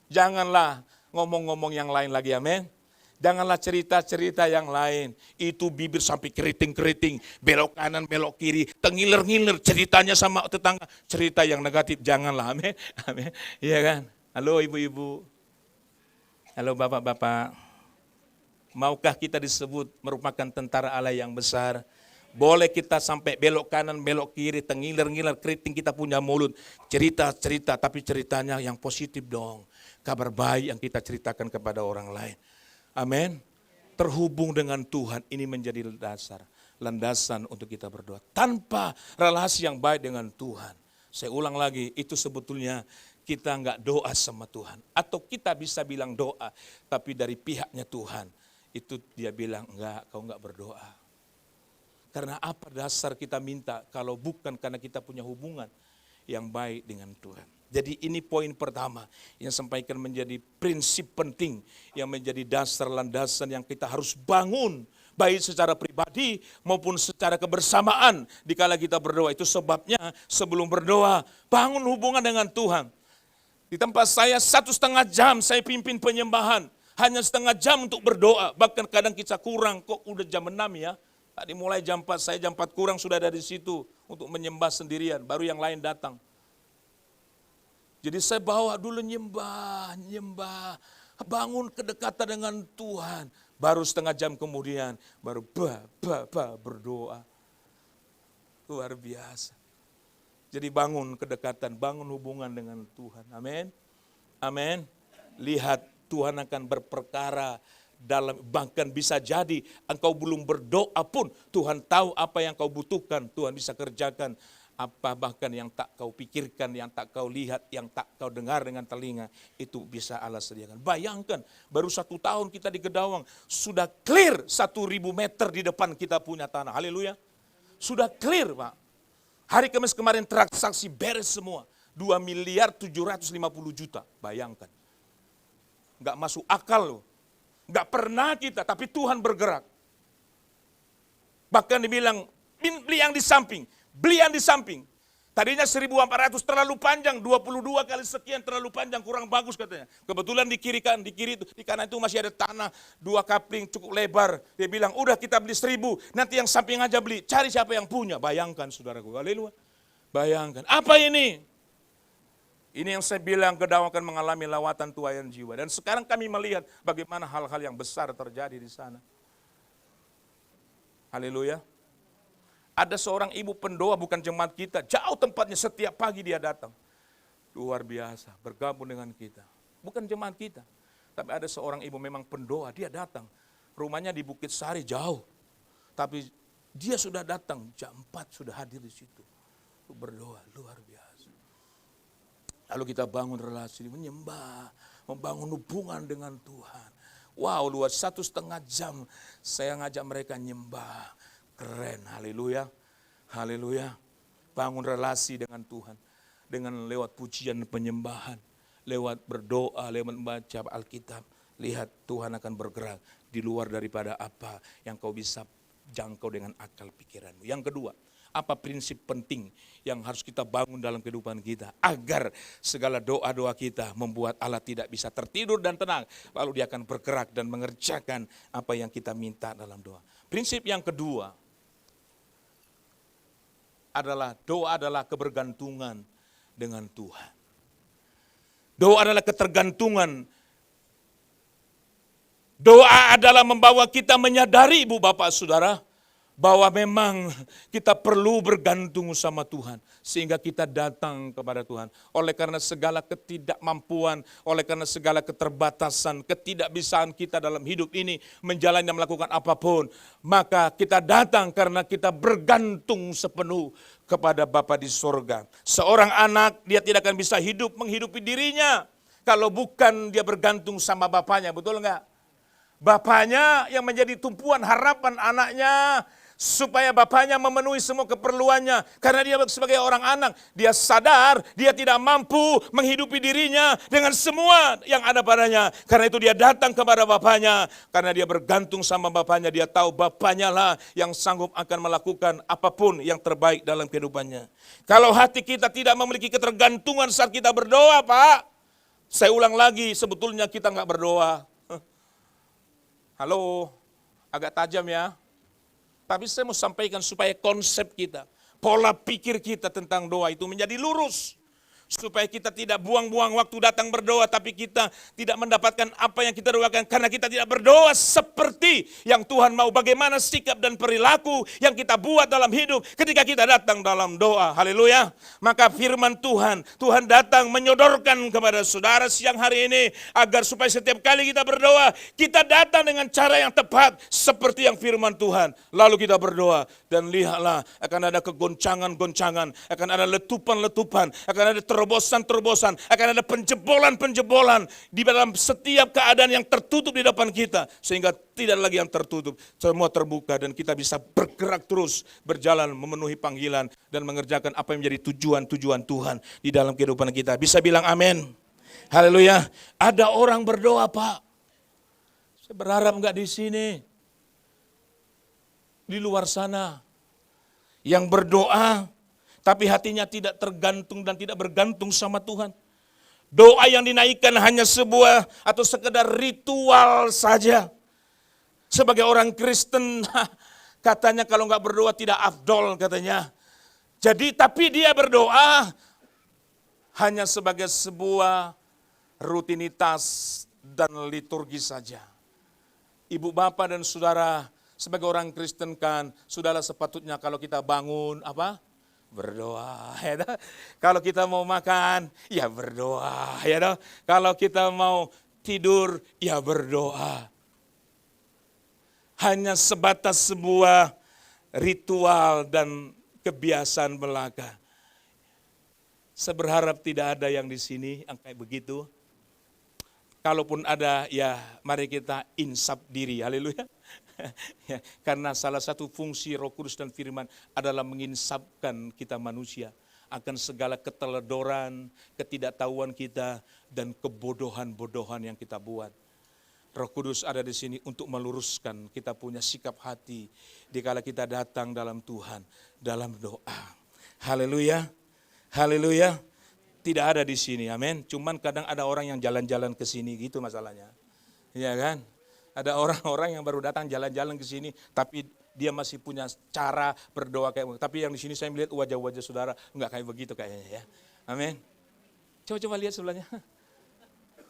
Janganlah ngomong-ngomong yang lain lagi, amin. Janganlah cerita-cerita yang lain. Itu bibir sampai keriting-keriting, belok kanan, belok kiri, tengiler-ngiler ceritanya sama tetangga. Cerita yang negatif, janganlah, amin. Amin. Iya kan? Halo ibu-ibu. Halo bapak-bapak. Maukah kita disebut merupakan tentara Allah yang besar? Boleh kita sampai belok kanan, belok kiri, tengiler-ngiler, keriting kita punya mulut. Cerita-cerita, tapi ceritanya yang positif dong. Kabar baik yang kita ceritakan kepada orang lain. Amin. Terhubung dengan Tuhan ini menjadi dasar, landasan untuk kita berdoa. Tanpa relasi yang baik dengan Tuhan. Saya ulang lagi, itu sebetulnya kita nggak doa sama Tuhan. Atau kita bisa bilang doa, tapi dari pihaknya Tuhan. Itu dia bilang, enggak, kau nggak berdoa. Karena apa dasar kita minta kalau bukan karena kita punya hubungan yang baik dengan Tuhan. Jadi ini poin pertama yang sampaikan menjadi prinsip penting yang menjadi dasar landasan yang kita harus bangun baik secara pribadi maupun secara kebersamaan dikala kita berdoa. Itu sebabnya sebelum berdoa bangun hubungan dengan Tuhan. Di tempat saya 1,5 jam saya pimpin penyembahan, hanya 1/2 jam untuk berdoa. Bahkan kadang kita kurang, kok udah jam 6 ya. Tadi mulai jam 4, saya jam 4 kurang sudah ada di situ untuk menyembah sendirian, baru yang lain datang. Jadi saya bawa dulu nyembah, bangun kedekatan dengan Tuhan. Baru 1/2 jam kemudian, baru berdoa. Luar biasa. Jadi bangun kedekatan, bangun hubungan dengan Tuhan. Amin. Amin. Lihat Tuhan akan berperkara dalam, bahkan bisa jadi engkau belum berdoa pun Tuhan tahu apa yang kau butuhkan, Tuhan bisa kerjakan. Apa bahkan yang tak kau pikirkan, yang tak kau lihat, yang tak kau dengar dengan telinga, itu bisa Allah sediakan. Bayangkan, baru 1 tahun kita di Gedawang, sudah clear 1.000 meter di depan kita punya tanah. Haleluya. Sudah clear Pak. Hari Kamis kemarin transaksi beres semua. 2.750.000.000. Bayangkan. Nggak masuk akal loh. Nggak pernah kita, tapi Tuhan bergerak. Bahkan dibilang, beli yang di samping. Beli yang di samping. Tadinya 1.400 terlalu panjang, 22 kali sekian terlalu panjang, kurang bagus katanya. Kebetulan di kiri itu, di kanan itu masih ada tanah, 2 kapling cukup lebar. Dia bilang, udah kita beli 1.000, nanti yang samping aja beli. Cari siapa yang punya. Bayangkan saudaraku, haleluya. Bayangkan, apa ini? Ini yang saya bilang Gedawang akan mengalami lawatan tuaian jiwa. Dan sekarang kami melihat bagaimana hal-hal yang besar terjadi di sana. Haleluya. Ada seorang ibu pendoa bukan jemaat kita, jauh tempatnya, setiap pagi dia datang. Luar biasa, bergabung dengan kita. Bukan jemaat kita, Tapi ada seorang ibu memang pendoa, dia datang. Rumahnya di Bukit Sari jauh. Tapi dia sudah datang, jam 4 sudah hadir di situ. Berdoa, luar biasa. Lalu kita bangun relasi, menyembah, membangun hubungan dengan Tuhan. Wow, luar 1,5 jam saya ngajak mereka nyembah. Keren, haleluya. Haleluya. Bangun relasi dengan Tuhan. Dengan lewat pujian penyembahan. Lewat berdoa, lewat membaca Alkitab. Lihat Tuhan akan bergerak di luar daripada apa yang kau bisa jangkau dengan akal pikiranmu. Yang kedua, apa prinsip penting yang harus kita bangun dalam kehidupan kita agar segala doa-doa kita membuat Allah tidak bisa tertidur dan tenang. Lalu dia akan bergerak dan mengerjakan apa yang kita minta dalam doa. Prinsip yang kedua adalah doa adalah kebergantungan dengan Tuhan. Doa adalah ketergantungan. Doa adalah membawa kita menyadari, Ibu Bapak Saudara, bahwa memang kita perlu bergantung sama Tuhan. Sehingga kita datang kepada Tuhan. Oleh karena segala ketidakmampuan, oleh karena segala keterbatasan, ketidakbisaan kita dalam hidup ini, menjalani dan melakukan apapun. Maka kita datang karena kita bergantung sepenuh kepada Bapa di sorga. Seorang anak, dia tidak akan bisa menghidupi dirinya. Kalau bukan dia bergantung sama bapaknya, betul enggak? Bapaknya yang menjadi tumpuan harapan anaknya supaya bapaknya memenuhi semua keperluannya. Karena dia sebagai orang anak, dia sadar dia tidak mampu menghidupi dirinya dengan semua yang ada padanya. Karena itu dia datang kepada bapaknya. Karena dia bergantung sama bapaknya, dia tahu bapaknya lah yang sanggup akan melakukan apapun yang terbaik dalam kehidupannya. Kalau hati kita tidak memiliki ketergantungan saat kita berdoa, Pak, saya ulang lagi, sebetulnya kita nggak berdoa. Halo, agak tajam ya. Tapi saya mau sampaikan supaya konsep kita, pola pikir kita tentang doa itu menjadi lurus. Supaya kita tidak buang-buang waktu datang berdoa, tapi kita tidak mendapatkan apa yang kita doakan. Karena kita tidak berdoa seperti yang Tuhan mau. Bagaimana sikap dan perilaku yang kita buat dalam hidup ketika kita datang dalam doa. Haleluya. Maka firman Tuhan datang menyodorkan kepada saudara siang hari ini. Agar supaya setiap kali kita berdoa, kita datang dengan cara yang tepat. Seperti yang firman Tuhan. Lalu kita berdoa. Dan lihatlah akan ada kegoncangan-goncangan. Akan ada letupan-letupan. Akan ada terobosan-terobosan, akan ada penjebolan-penjebolan di dalam setiap keadaan yang tertutup di depan kita. Sehingga tidak lagi yang tertutup, semua terbuka dan kita bisa bergerak terus, berjalan memenuhi panggilan dan mengerjakan apa yang menjadi tujuan-tujuan Tuhan di dalam kehidupan kita. Bisa bilang amin? Haleluya. Ada orang berdoa, Pak. Saya berharap enggak di sini, di luar sana, yang berdoa tapi hatinya tidak tergantung dan tidak bergantung sama Tuhan. Doa yang dinaikkan hanya sebuah atau sekedar ritual saja. Sebagai orang Kristen, katanya kalau nggak berdoa tidak afdol katanya. Jadi tapi dia berdoa hanya sebagai sebuah rutinitas dan liturgi saja. Ibu, bapak dan saudara, sebagai orang Kristen kan, sudahlah sepatutnya kalau kita bangun apa? Berdoa, ya toh? Kalau kita mau makan, ya berdoa, ya toh? Kalau kita mau tidur, ya berdoa. Hanya sebatas sebuah ritual dan kebiasaan belaka. Saya berharap tidak ada yang di sini yang kayak begitu. Kalaupun ada, ya mari kita insaf diri, haleluya. Ya, karena salah satu fungsi Roh Kudus dan firman adalah menginsafkan kita manusia akan segala keteledoran, ketidaktahuan kita dan kebodohan-bodohan yang kita buat. Roh Kudus ada di sini untuk meluruskan kita punya sikap hati dikala kita datang dalam Tuhan, dalam doa. Haleluya. Haleluya. Tidak ada di sini, amin. Cuman kadang ada orang yang jalan-jalan ke sini gitu masalahnya. Iya kan? Ada orang-orang yang baru datang jalan-jalan ke sini, tapi dia masih punya cara berdoa kayak begitu. Tapi yang di sini saya melihat wajah-wajah saudara enggak kayak begitu kayaknya ya. Amin. Coba lihat sebelahnya.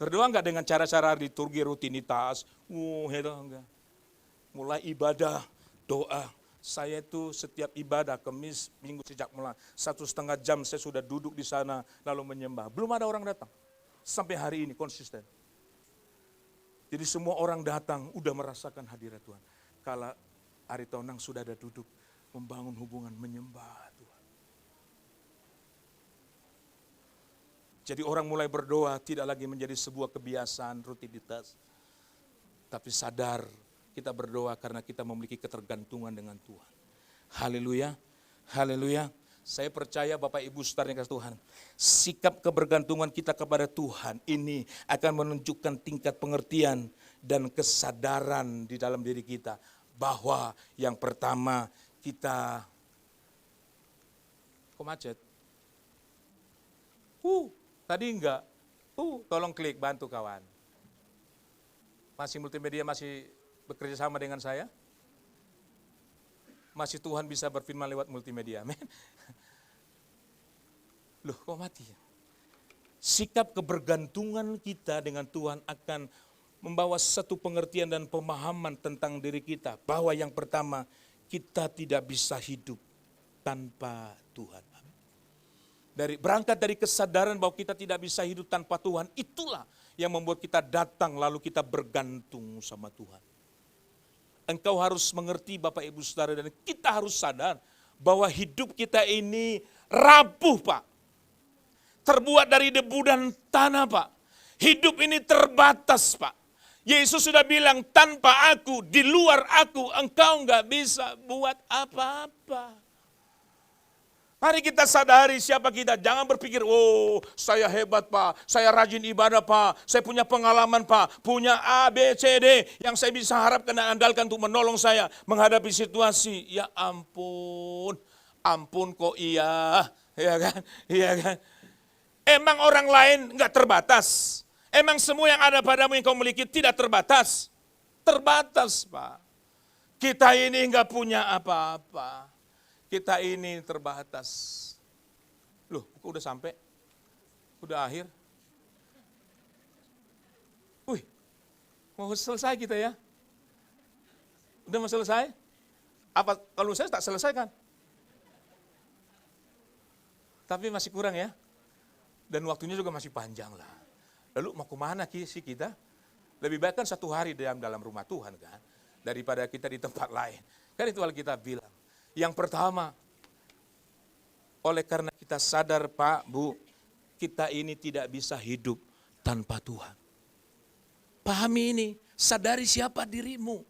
Berdoa enggak dengan cara-cara liturgi rutinitas. Enggak. Mulai ibadah, doa. Saya itu setiap ibadah, Kamis, Minggu sejak mulai 1,5 jam saya sudah duduk di sana lalu menyembah. Belum ada orang datang. Sampai hari ini konsisten. Jadi semua orang datang udah merasakan hadirat Tuhan. Kala Ari Tonang sudah ada duduk membangun hubungan menyembah Tuhan. Jadi orang mulai berdoa tidak lagi menjadi sebuah kebiasaan rutinitas. Tapi sadar kita berdoa karena kita memiliki ketergantungan dengan Tuhan. Haleluya, haleluya. Saya percaya Bapak Ibu saudara yang kasih Tuhan, sikap kebergantungan kita kepada Tuhan ini akan menunjukkan tingkat pengertian dan kesadaran di dalam diri kita. Bahwa yang pertama kita, kok macet? Tadi enggak. Tolong klik bantu kawan. Masih multimedia masih bekerja sama dengan saya? Masih Tuhan bisa berfirman lewat multimedia, amin. Loh kok mati? Sikap kebergantungan kita dengan Tuhan akan membawa satu pengertian dan pemahaman tentang diri kita. Bahwa yang pertama, kita tidak bisa hidup tanpa Tuhan. Berangkat dari kesadaran bahwa kita tidak bisa hidup tanpa Tuhan, itulah yang membuat kita datang lalu kita bergantung sama Tuhan. Engkau harus mengerti Bapak Ibu Saudara dan kita harus sadar bahwa hidup kita ini rapuh Pak. Terbuat dari debu dan tanah Pak. Hidup ini terbatas Pak. Yesus sudah bilang tanpa aku, di luar aku, engkau enggak bisa buat apa-apa. Mari kita sadari siapa kita. Jangan berpikir, oh saya hebat Pak, saya rajin ibadah Pak, saya punya pengalaman Pak, punya A, B, C, D yang saya bisa harapkan dan andalkan untuk menolong saya menghadapi situasi. Ya ampun, ampun kok iya kan, iya kan. Emang orang lain enggak terbatas? Emang semua yang ada padamu yang kau miliki tidak terbatas? Terbatas Pak. Kita ini enggak punya apa-apa. Kita ini terbatas. Loh, kok udah sampai? Udah akhir? Wih, mau selesai kita ya? Udah mau selesai? Apa kalau saya tak selesai kan? Tapi masih kurang ya? Dan waktunya juga masih panjang lah. Lalu mau kemana sih kita? Lebih baik kan 1 hari dalam rumah Tuhan kan? Daripada kita di tempat lain. Kan itu Alkitab bilang. Yang pertama, oleh karena kita sadar Pak, Bu, kita ini tidak bisa hidup tanpa Tuhan. Pahami ini, sadari siapa dirimu.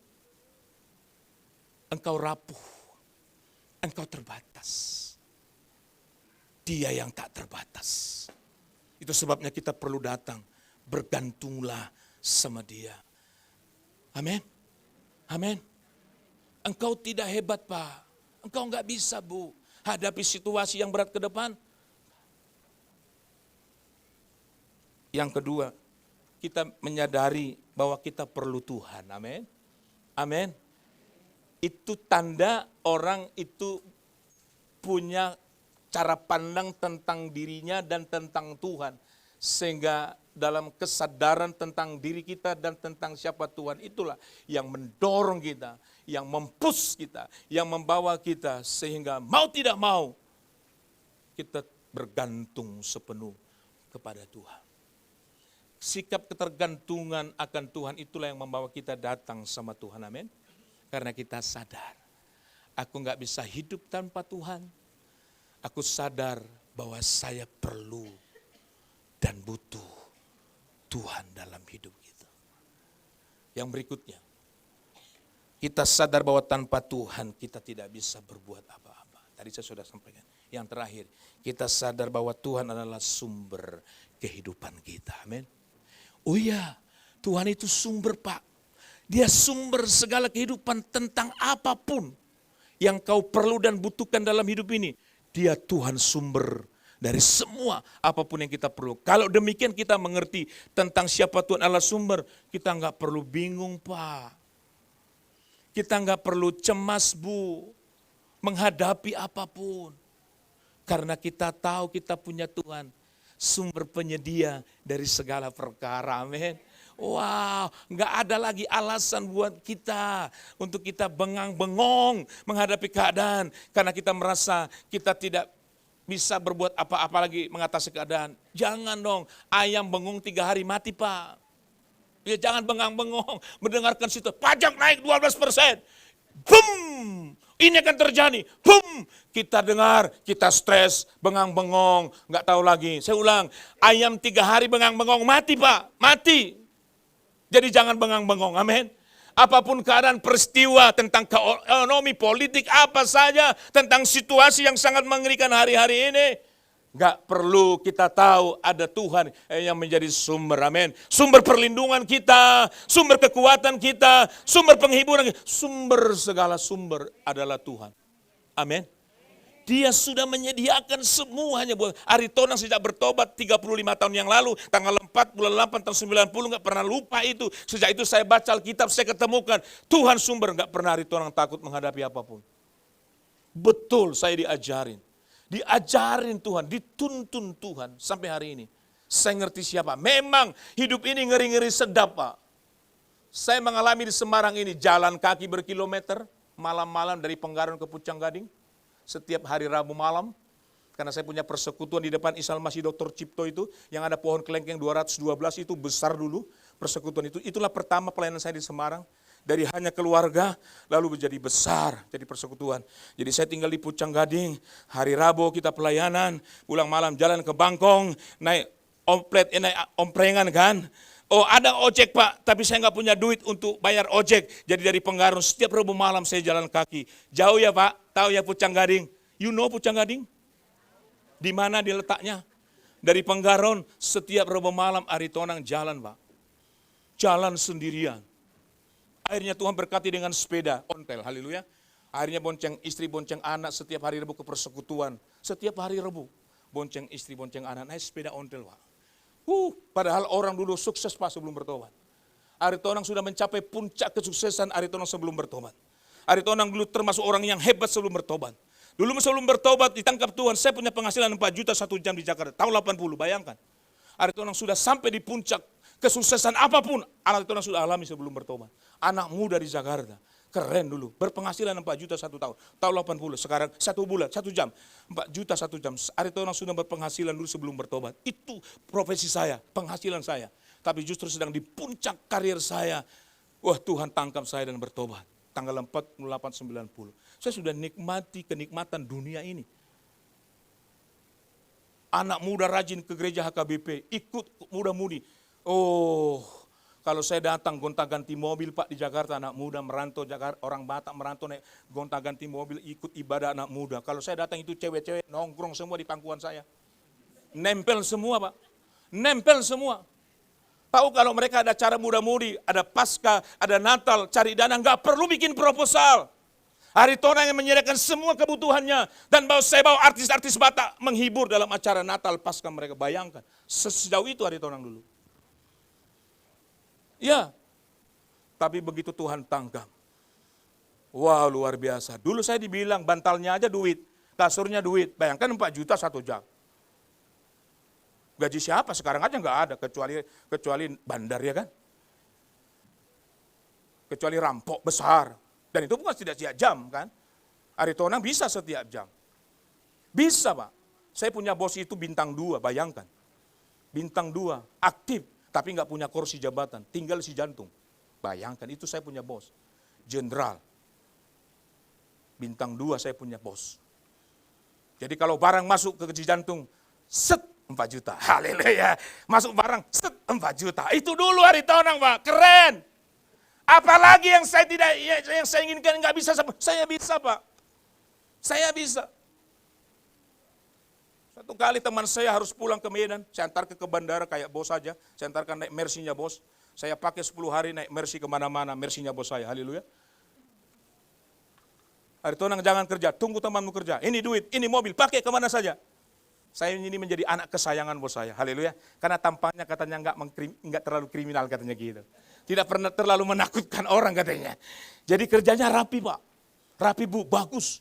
Engkau rapuh, engkau terbatas. Dia yang tak terbatas. Itu sebabnya kita perlu datang, bergantunglah sama Dia. Amin, amin. Engkau tidak hebat Pak. Engkau enggak bisa Bu, hadapi situasi yang berat ke depan. Yang kedua, kita menyadari bahwa kita perlu Tuhan. Amin. Amin. Itu tanda orang itu punya cara pandang tentang dirinya dan tentang Tuhan. Sehingga dalam kesadaran tentang diri kita dan tentang siapa Tuhan, itulah yang mendorong kita, yang mempush kita, yang membawa kita sehingga mau tidak mau kita bergantung sepenuh kepada Tuhan. Sikap ketergantungan akan Tuhan itulah yang membawa kita datang sama Tuhan, amin. Karena kita sadar, aku gak bisa hidup tanpa Tuhan. Aku sadar bahwa saya perlu dan butuh Tuhan dalam hidup kita. Yang berikutnya, kita sadar bahwa tanpa Tuhan kita tidak bisa berbuat apa-apa. Tadi saya sudah sampaikan. Yang terakhir, kita sadar bahwa Tuhan adalah sumber kehidupan kita. Amin. Oh iya, Tuhan itu sumber Pak. Dia sumber segala kehidupan tentang apapun yang kau perlu dan butuhkan dalam hidup ini. Dia Tuhan sumber dari semua apapun yang kita perlu. Kalau demikian kita mengerti tentang siapa Tuhan Allah sumber, kita enggak perlu bingung Pak. Kita enggak perlu cemas Bu, menghadapi apapun. Karena kita tahu kita punya Tuhan, sumber penyedia dari segala perkara, amin. Wow, enggak ada lagi alasan buat kita untuk kita bengang-bengong menghadapi keadaan. Karena kita merasa kita tidak bisa berbuat apa-apa lagi mengatasi keadaan. Jangan dong, ayam bengung 3 hari mati Pak. Ya jangan bengang-bengong mendengarkan situ. Pajak naik 12%. Boom! Ini akan terjadi. Boom! Kita dengar, kita stres, bengang-bengong, nggak tahu lagi. Saya ulang, ayam 3 hari bengang-bengong mati Pak, mati. Jadi jangan bengang-bengong, amin. Apapun keadaan peristiwa tentang ekonomi, politik, apa saja, tentang situasi yang sangat mengerikan hari-hari ini, nggak perlu kita tahu ada Tuhan yang menjadi sumber, amin. Sumber perlindungan kita, sumber kekuatan kita, sumber penghiburan kita, sumber segala sumber adalah Tuhan. Amin. Dia sudah menyediakan semuanya buat Aritonang sejak bertobat 35 tahun yang lalu, tanggal 4 bulan 8 tahun 90, nggak pernah lupa itu. Sejak itu saya baca Alkitab, saya ketemukan Tuhan sumber, nggak pernah Aritonang takut menghadapi apapun. Betul, saya diajarin Tuhan, dituntun Tuhan sampai hari ini. Saya ngerti siapa. Memang hidup ini ngeri-ngeri sedap Pak. Saya mengalami di Semarang ini jalan kaki berkilometer, malam-malam dari Penggaron ke Pucang Gading. Setiap hari Rabu malam, karena saya punya persekutuan di depan Isal Masih Dr. Cipto itu, yang ada pohon kelengkeng 212 itu besar dulu, persekutuan itu. Itulah pertama pelayanan saya di Semarang. Dari hanya keluarga, lalu menjadi besar, jadi persekutuan. Jadi saya tinggal di Pucang Gading, hari Rabu kita pelayanan, pulang malam jalan ke Bangkong, naik naik omprengan kan. Oh ada ojek Pak, tapi saya nggak punya duit untuk bayar ojek. Jadi dari Penggaron setiap Rabu malam saya jalan kaki. Jauh ya Pak, tahu ya Pucang Gading? You know Pucang Gading? Di mana dia letaknya? Dari Penggaron setiap Rabu malam Aritonang jalan Pak. Jalan sendirian. Akhirnya Tuhan berkati dengan sepeda ontel, haleluya. Akhirnya bonceng istri, bonceng anak setiap hari Rabu ke persekutuan. Setiap hari Rabu, bonceng istri, bonceng anak, naik sepeda ontel Pak. Padahal orang dulu sukses Pak sebelum bertobat. Aritonang sudah mencapai puncak kesuksesan Aritonang sebelum bertobat. Aritonang dulu termasuk orang yang hebat sebelum bertobat. Dulu sebelum bertobat ditangkap Tuhan, saya punya penghasilan 4 juta 1 jam di Jakarta, tahun 80, bayangkan. Aritonang sudah sampai di puncak kesuksesan apapun, Aritonang sudah alami sebelum bertobat. Anak muda di Jakarta, keren dulu, berpenghasilan 4 juta 1 tahun, tahun 80, sekarang 1 bulan, 1 jam, 4 juta 1 jam. Aritonang sudah berpenghasilan dulu sebelum bertobat. Itu profesi saya, penghasilan saya. Tapi justru sedang di puncak karir saya, wah Tuhan tangkap saya dan bertobat. Tanggal 4, 8, 90. Saya sudah nikmati kenikmatan dunia ini. Anak muda rajin ke gereja HKBP, ikut muda-mudi. Oh, kalau saya datang gonta-ganti mobil Pak di Jakarta, anak muda merantau, Jakarta, orang Batak merantau naik gonta-ganti mobil, ikut ibadah anak muda. Kalau saya datang itu cewek-cewek nongkrong semua di pangkuan saya. Nempel semua Pak, nempel semua. Tahu kalau mereka ada acara muda-mudi, ada Paskah, ada Natal, cari dana, nggak perlu bikin proposal. Aritonang yang menyediakan semua kebutuhannya. Dan saya bawa artis-artis Batak menghibur dalam acara Natal, Paskah mereka. Bayangkan, sejauh itu Aritonang dulu. Ya, tapi begitu Tuhan tangkap. Wah luar biasa. Dulu saya dibilang bantalnya aja duit, kasurnya duit. Bayangkan 4 juta 1 jam. Gaji siapa? Sekarang aja nggak ada, kecuali bandar ya kan. Kecuali rampok besar. Dan itu bukan setiap jam kan. Aritonang bisa setiap jam. Bisa Pak. Saya punya bos itu bintang 2, bayangkan. Bintang 2, aktif. Tapi nggak punya kursi jabatan, tinggal si jantung. Bayangkan, itu saya punya bos. Jenderal. Bintang 2 saya punya bos. Jadi kalau barang masuk ke si jantung, set 4 juta. Haleluya. Masuk barang, set 4 juta. Itu dulu Aritonang Pak, keren. Apalagi yang saya tidak, yang saya inginkan nggak bisa, saya bisa Pak. Saya bisa. Satu kali teman saya harus pulang ke Medan, saya antar ke bandara kayak bos saja, saya antarkan naik Mercy-nya bos. Saya pakai 10 hari naik Mercy kemana-mana, Mercy-nya bos saya, haleluya. Aritonang jangan kerja, tunggu temanmu kerja, ini duit, ini mobil, pakai kemana saja. Saya ini menjadi anak kesayangan bos saya, haleluya. Karena tampaknya katanya enggak terlalu kriminal katanya gitu. Tidak pernah terlalu menakutkan orang katanya. Jadi kerjanya rapi Pak, rapi Bu, bagus.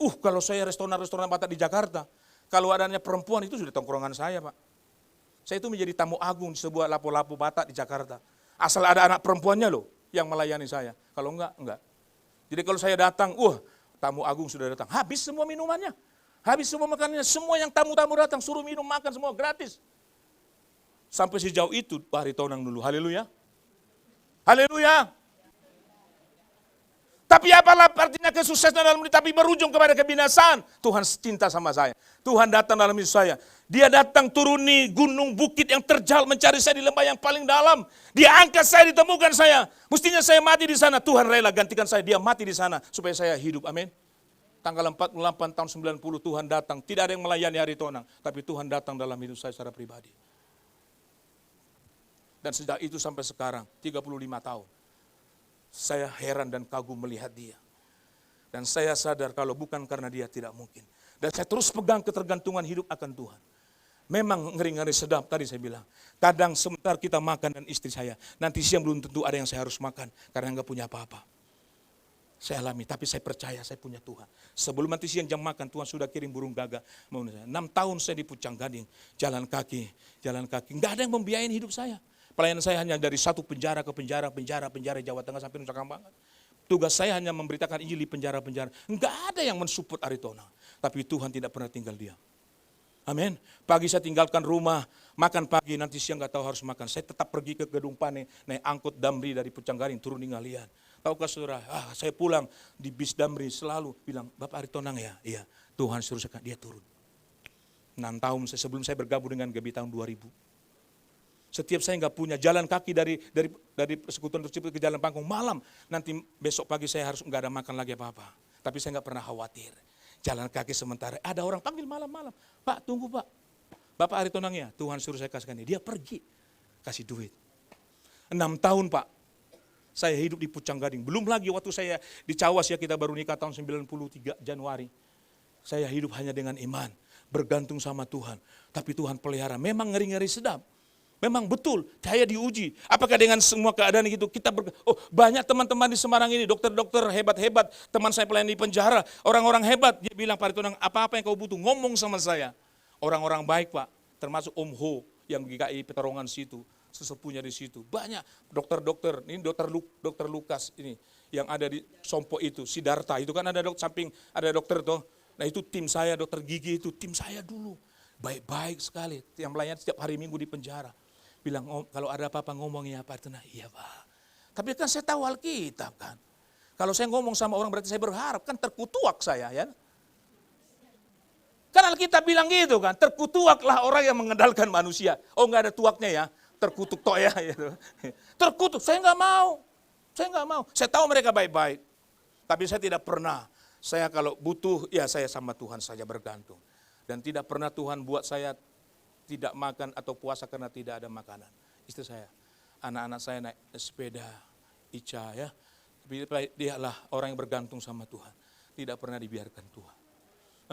Kalau saya restoran-restoran Batak di Jakarta, kalau adanya perempuan itu sudah tongkrongan saya Pak. Saya itu menjadi tamu agung di sebuah lapo-lapo Batak di Jakarta. Asal ada anak perempuannya loh yang melayani saya. Kalau enggak. Jadi kalau saya datang, tamu agung sudah datang. Habis semua minumannya. Habis semua makanannya. Semua yang tamu-tamu datang suruh minum, makan semua gratis. Sampai sejauh itu Pak Aritonang dulu. Haleluya. Haleluya. Tapi apalah artinya kesuksesan dalam hidup, tapi berujung kepada kebinasaan. Tuhan cinta sama saya. Tuhan datang dalam hidup saya. Dia datang turuni gunung bukit yang terjal mencari saya di lembah yang paling dalam. Dia angkat saya, ditemukan saya. Mestinya saya mati di sana. Tuhan rela gantikan saya, dia mati di sana supaya saya hidup. Amin. Tanggal 48 tahun 90 Tuhan datang. Tidak ada yang melayani hari Tonang, tapi Tuhan datang dalam hidup saya secara pribadi. Dan sejak itu sampai sekarang 35 tahun. Saya heran dan kagum melihat dia. Dan saya sadar kalau bukan karena dia tidak mungkin. Dan saya terus pegang ketergantungan hidup akan Tuhan. Memang ngeri-ngeri sedap tadi saya bilang. Kadang sebentar kita makan dan istri saya. Nanti siang belum tentu ada yang saya harus makan. Karena nggak punya apa-apa. Saya alami, tapi saya percaya saya punya Tuhan. Sebelum nanti siang jam makan, Tuhan sudah kirim burung gagak. 6 tahun saya di Pucang Gading. Jalan kaki. Nggak ada yang membiayain hidup saya. Pelayanan saya hanya dari satu penjara ke penjara Jawa Tengah sampai Nusa Kambangan. Tugas saya hanya memberitakan Injil di penjara-penjara. Enggak ada yang mensupport Aritona. Tapi Tuhan tidak pernah tinggal diam. Amin. Pagi saya tinggalkan rumah, makan pagi, nanti siang nggak tahu harus makan. Saya tetap pergi ke Gedung Pane, naik angkut Damri dari Pucang Gading, turun di Ngalian. Tahukah saudara, saya pulang di bis Damri selalu bilang, Bapak Aritonang ya? Iya, Tuhan suruh saya, dia turun. 6 tahun sebelum saya bergabung dengan GB tahun 2000. Setiap saya nggak punya jalan kaki dari persekutuan tersebut ke Jalan Pangkung malam. Nanti besok pagi saya harus nggak ada makan lagi apa-apa. Tapi saya nggak pernah khawatir. Jalan kaki sementara. Ada orang panggil malam-malam. Pak tunggu Pak. Bapak Aritonang ya. Tuhan suruh saya kasihkan dia. Dia pergi. Kasih duit. 6 tahun Pak. Saya hidup di Pucang Gading. Belum lagi waktu saya di Cawas ya, kita baru nikah tahun 93 Januari. Saya hidup hanya dengan iman. Bergantung sama Tuhan. Tapi Tuhan pelihara. Memang ngeri-ngeri sedap. Memang betul, saya diuji. Apakah dengan semua keadaan itu kita banyak teman-teman di Semarang ini, dokter-dokter hebat-hebat, teman saya pelayan di penjara, orang-orang hebat. Dia bilang, Pak Aritonang, apa-apa yang kau butuh, ngomong sama saya. Orang-orang baik Pak, termasuk Om Ho yang GKI Peterongan situ, sesepunya di situ. Banyak dokter-dokter, ini dokter Lukas ini yang ada di Sompo itu, Sidarta itu kan ada samping ada dokter tuh. Nah itu tim saya, dokter gigi itu tim saya dulu. Baik-baik sekali, yang melayani setiap hari Minggu di penjara. Bilang, kalau ada apa-apa ngomong ya Pak Aritonang, iya Pak. Tapi kan saya tahu Alkitab kan. Kalau saya ngomong sama orang berarti saya berharap, kan terkutuak saya ya. Kan Alkitab bilang gitu kan, terkutuaklah orang yang mengandalkan manusia. Oh enggak ada tuaknya ya, terkutuk toh ya. Gitu. Terkutuk, saya enggak mau. Saya tahu mereka baik-baik. Tapi saya tidak pernah, saya kalau butuh, ya saya sama Tuhan saja bergantung. Dan tidak pernah Tuhan buat saya tidak makan atau puasa karena tidak ada makanan. Istri saya, anak-anak saya naik sepeda, Ica ya. Tapi dialah orang yang bergantung sama Tuhan. Tidak pernah dibiarkan Tuhan.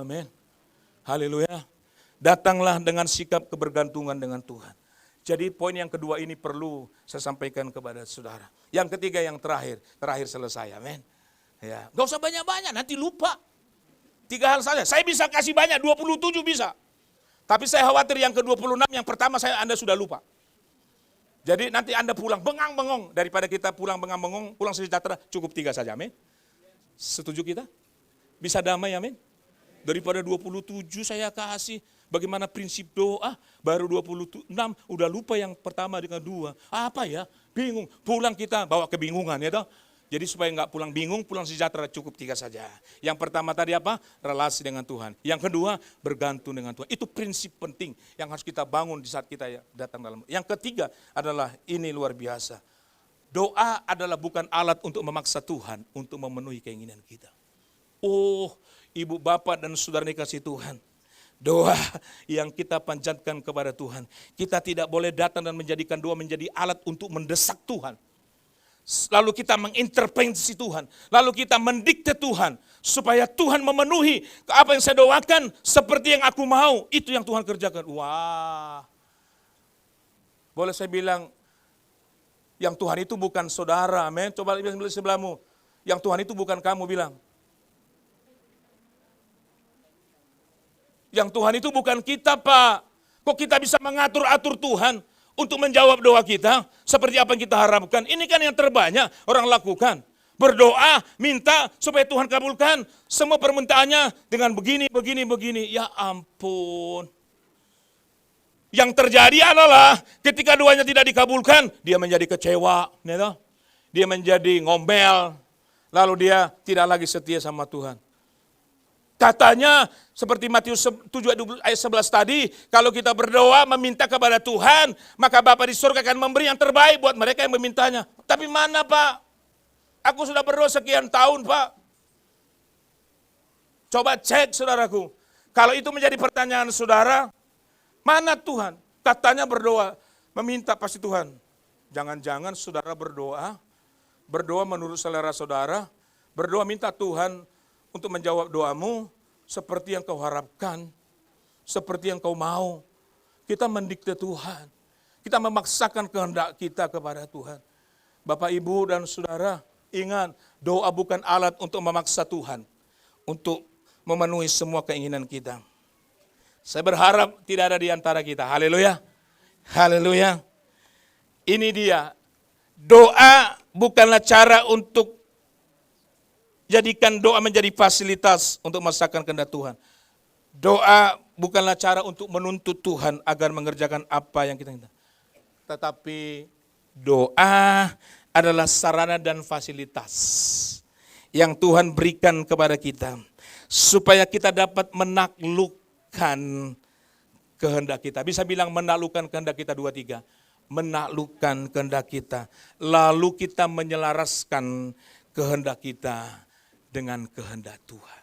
Amin. Haleluya. Datanglah dengan sikap kebergantungan dengan Tuhan. Jadi poin yang kedua ini perlu saya sampaikan kepada saudara. Yang ketiga yang terakhir selesai. Amin. Ya, gak usah banyak-banyak, nanti lupa. 3 hal saja. Saya bisa kasih banyak, 27 bisa. Tapi saya khawatir yang ke-26, yang pertama Anda sudah lupa. Jadi nanti Anda pulang bengang-bengong. Daripada kita pulang bengang-bengong, pulang sejahtera, cukup 3 saja, amin. Setuju kita? Bisa damai, amin. Daripada 27 saya kasih, bagaimana prinsip doa, baru 26, udah lupa yang pertama dengan 2. Apa ya? Bingung. Pulang kita bawa kebingungan, ya toh. Jadi supaya nggak pulang bingung, pulang sejahtera, cukup 3 saja. Yang pertama tadi apa? Relasi dengan Tuhan. Yang kedua, bergantung dengan Tuhan. Itu prinsip penting yang harus kita bangun di saat kita datang dalam. Yang ketiga adalah, ini luar biasa. Doa adalah bukan alat untuk memaksa Tuhan untuk memenuhi keinginan kita. Oh, ibu, bapak, dan saudara dikasih Tuhan. Doa yang kita panjatkan kepada Tuhan. Kita tidak boleh datang dan menjadikan doa menjadi alat untuk mendesak Tuhan. Lalu kita mengintervensi Tuhan. Lalu kita mendikte Tuhan. Supaya Tuhan memenuhi apa yang saya doakan seperti yang aku mau. Itu yang Tuhan kerjakan. Wah. Boleh saya bilang, yang Tuhan itu bukan saudara. Amin. Coba lihat sebelahmu. Yang Tuhan itu bukan kamu, bilang. Yang Tuhan itu bukan kita, Pak. Kok kita bisa mengatur-atur Tuhan untuk menjawab doa kita seperti apa yang kita harapkan? Ini kan yang terbanyak orang lakukan. Berdoa, minta supaya Tuhan kabulkan semua permintaannya dengan begini. Ya ampun. Yang terjadi adalah ketika doanya tidak dikabulkan, dia menjadi kecewa. dia menjadi ngomel, lalu dia tidak lagi setia sama Tuhan. Katanya seperti Matius 7 ayat 11 tadi, kalau kita berdoa meminta kepada Tuhan, maka Bapa di surga akan memberi yang terbaik buat mereka yang memintanya. Tapi mana Pak? Aku sudah berdoa sekian tahun Pak. Coba cek saudaraku. Kalau itu menjadi pertanyaan saudara, mana Tuhan? Katanya berdoa, meminta pasti Tuhan. Jangan-jangan saudara berdoa menurut selera saudara, berdoa minta Tuhan untuk menjawab doamu seperti yang kau harapkan, seperti yang kau mau. Kita mendikte Tuhan. Kita memaksakan kehendak kita kepada Tuhan. Bapak, Ibu, dan saudara, ingat, doa bukan alat untuk memaksa Tuhan, untuk memenuhi semua keinginan kita. Saya berharap tidak ada di antara kita. Haleluya. Haleluya. Ini dia. Doa bukanlah cara untuk jadikan doa menjadi fasilitas untuk memaksakan kehendak Tuhan. Doa bukanlah cara untuk menuntut Tuhan agar mengerjakan apa yang kita inginkan. Tetapi doa adalah sarana dan fasilitas yang Tuhan berikan kepada kita, supaya kita dapat menaklukkan kehendak kita. Bisa bilang menaklukkan kehendak kita 2-3. Menaklukkan kehendak kita. Lalu kita menyelaraskan kehendak kita dengan kehendak Tuhan.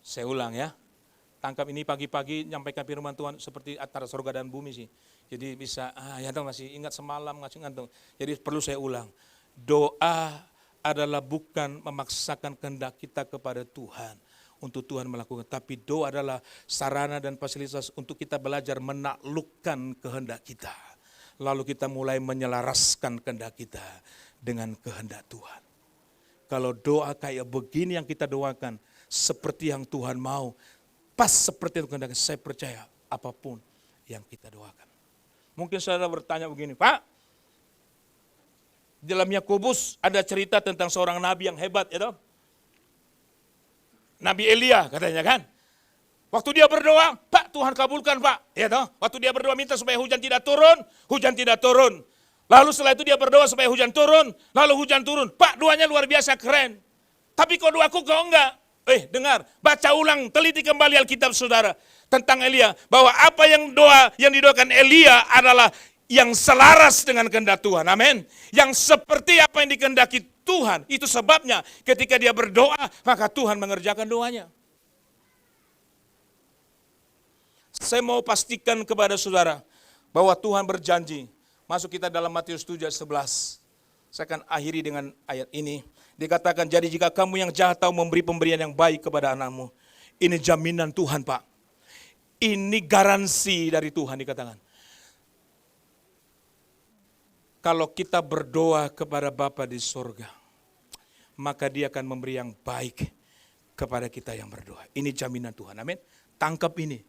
Saya ulang ya. Tangkap ini pagi-pagi nyampaikan firman Tuhan seperti antara surga dan bumi sih. Jadi bisa, ya dong masih ingat semalam ngasih ngantung. Jadi perlu saya ulang. Doa adalah bukan memaksakan kehendak kita kepada Tuhan untuk Tuhan melakukan. Tapi doa adalah sarana dan fasilitas untuk kita belajar menaklukkan kehendak kita. Lalu kita mulai menyelaraskan kehendak kita dengan kehendak Tuhan. Kalau doa kayak begini yang kita doakan, seperti yang Tuhan mau, pas seperti yang kehendak, saya percaya apapun yang kita doakan. Mungkin saudara bertanya begini, Pak, dalam Yakobus ada cerita tentang seorang nabi yang hebat, ya toh? Nabi Elia katanya kan. Waktu dia berdoa, Pak Tuhan kabulkan Pak. Ya toh? Waktu dia berdoa minta supaya hujan tidak turun. Lalu setelah itu dia berdoa supaya hujan turun, lalu hujan turun. Pak, doanya luar biasa keren. Tapi kok doaku kok enggak? Dengar, baca ulang, teliti kembali Alkitab saudara tentang Elia, bahwa apa yang didoakan Elia adalah yang selaras dengan kehendak Tuhan. Amin. Yang seperti apa yang dikehendaki Tuhan. Itu sebabnya ketika dia berdoa, maka Tuhan mengerjakan doanya. Saya mau pastikan kepada saudara bahwa Tuhan berjanji. Masuk kita dalam Matius 7 ayat 11. Saya akan akhiri dengan ayat ini. Dikatakan, jadi jika kamu yang jahat tahu memberi pemberian yang baik kepada anakmu. Ini jaminan Tuhan Pak. Ini garansi dari Tuhan dikatakan. Kalau kita berdoa kepada Bapa di surga, maka Dia akan memberi yang baik kepada kita yang berdoa. Ini jaminan Tuhan. Amin. Tangkap ini.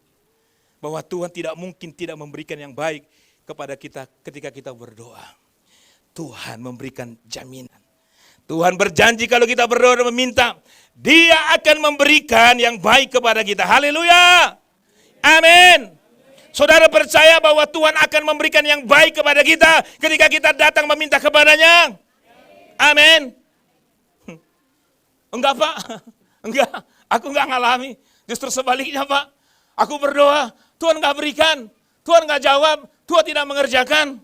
Bahwa Tuhan tidak mungkin tidak memberikan yang baik kepada kita ketika kita berdoa. Tuhan memberikan jaminan. Tuhan berjanji kalau kita berdoa dan meminta, Dia akan memberikan yang baik kepada kita. Haleluya. Amin. Saudara percaya bahwa Tuhan akan memberikan yang baik kepada kita ketika kita datang meminta kepadanya? Amin. Enggak Pak, enggak. Aku enggak ngalami. Justru sebaliknya Pak. Aku berdoa, Tuhan enggak berikan. Tuhan enggak jawab, Tuhan tidak mengerjakan.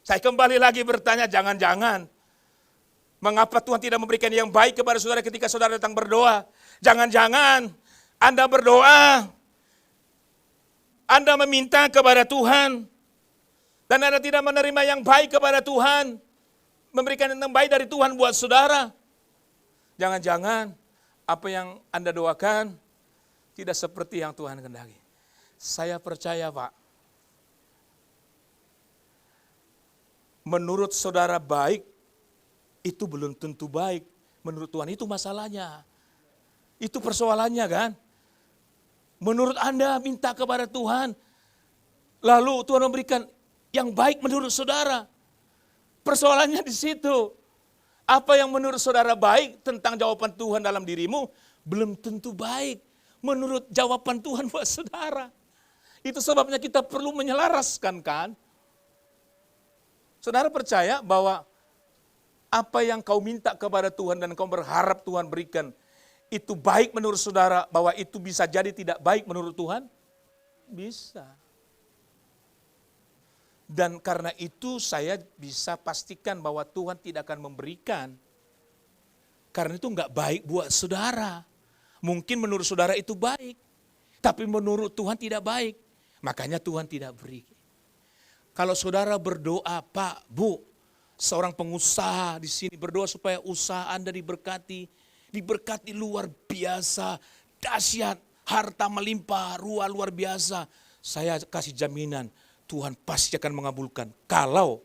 Saya kembali lagi bertanya, jangan-jangan mengapa Tuhan tidak memberikan yang baik kepada saudara ketika saudara datang berdoa? Jangan-jangan Anda berdoa, Anda meminta kepada Tuhan, dan Anda tidak menerima yang baik kepada Tuhan, memberikan yang baik dari Tuhan buat saudara. Jangan-jangan apa yang Anda doakan tidak seperti yang Tuhan kehendaki. Saya percaya Pak, menurut saudara baik, itu belum tentu baik. Menurut Tuhan itu masalahnya. Itu persoalannya kan. Menurut Anda minta kepada Tuhan, lalu Tuhan memberikan yang baik menurut saudara. Persoalannya di situ. Apa yang menurut saudara baik tentang jawaban Tuhan dalam dirimu, belum tentu baik menurut jawaban Tuhan buat saudara. Itu sebabnya kita perlu menyelaraskan kan. Saudara percaya bahwa apa yang kau minta kepada Tuhan dan kau berharap Tuhan berikan, itu baik menurut saudara, bahwa itu bisa jadi tidak baik menurut Tuhan? Bisa. Dan karena itu saya bisa pastikan bahwa Tuhan tidak akan memberikan. Karena itu enggak baik buat saudara. Mungkin menurut saudara itu baik, tapi menurut Tuhan tidak baik. Makanya Tuhan tidak beri. Kalau saudara berdoa, Pak, Bu, seorang pengusaha di sini berdoa supaya usaha Anda diberkati luar biasa, dahsyat, harta melimpah, luar biasa. Saya kasih jaminan, Tuhan pasti akan mengabulkan. Kalau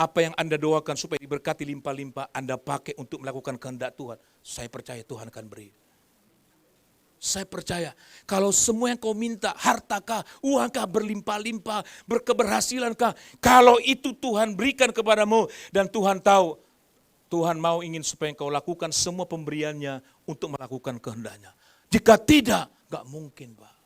apa yang Anda doakan supaya diberkati limpah-limpah, Anda pakai untuk melakukan kehendak Tuhan, saya percaya Tuhan akan beri. Saya percaya, kalau semua yang kau minta, hartakah, uangkah berlimpah-limpah, berkeberhasilankah, kalau itu Tuhan berikan kepadamu, dan Tuhan tahu, Tuhan mau ingin supaya kau lakukan semua pemberiannya untuk melakukan kehendaknya. Jika tidak, gak mungkin, Pak.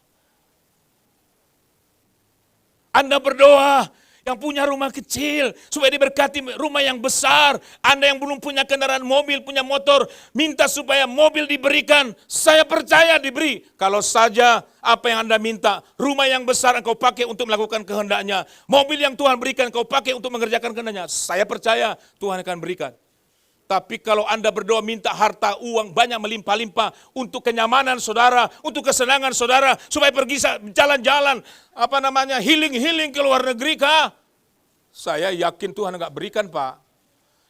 Anda berdoa, yang punya rumah kecil, supaya diberkati rumah yang besar. Anda yang belum punya kendaraan mobil, punya motor, minta supaya mobil diberikan. Saya percaya diberi. Kalau saja apa yang Anda minta, rumah yang besar engkau pakai untuk melakukan kehendaknya. Mobil yang Tuhan berikan engkau pakai untuk mengerjakan kehendaknya. Saya percaya Tuhan akan berikan. Tapi kalau Anda berdoa minta harta, uang banyak melimpah-limpah untuk kenyamanan saudara, untuk kesenangan saudara, supaya pergi jalan-jalan, healing ke luar negeri kah? Saya yakin Tuhan enggak berikan, Pak.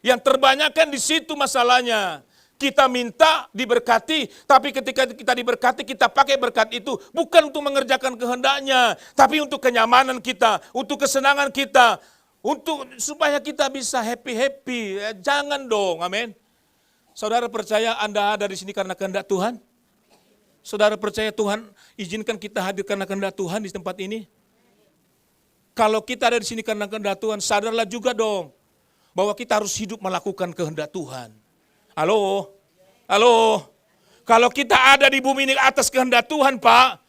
Yang terbanyakan di situ masalahnya. Kita minta diberkati, tapi ketika kita diberkati, kita pakai berkat itu bukan untuk mengerjakan kehendaknya, tapi untuk kenyamanan kita, untuk kesenangan kita, untuk supaya kita bisa happy-happy. Jangan dong, amin. Saudara percaya Anda ada di sini karena kehendak Tuhan? Saudara percaya Tuhan izinkan kita hadir karena kehendak Tuhan di tempat ini? Kalau kita ada di sini karena kehendak Tuhan, sadarlah juga dong bahwa kita harus hidup melakukan kehendak Tuhan. Halo? Halo? Kalau kita ada di bumi ini atas kehendak Tuhan, Pak,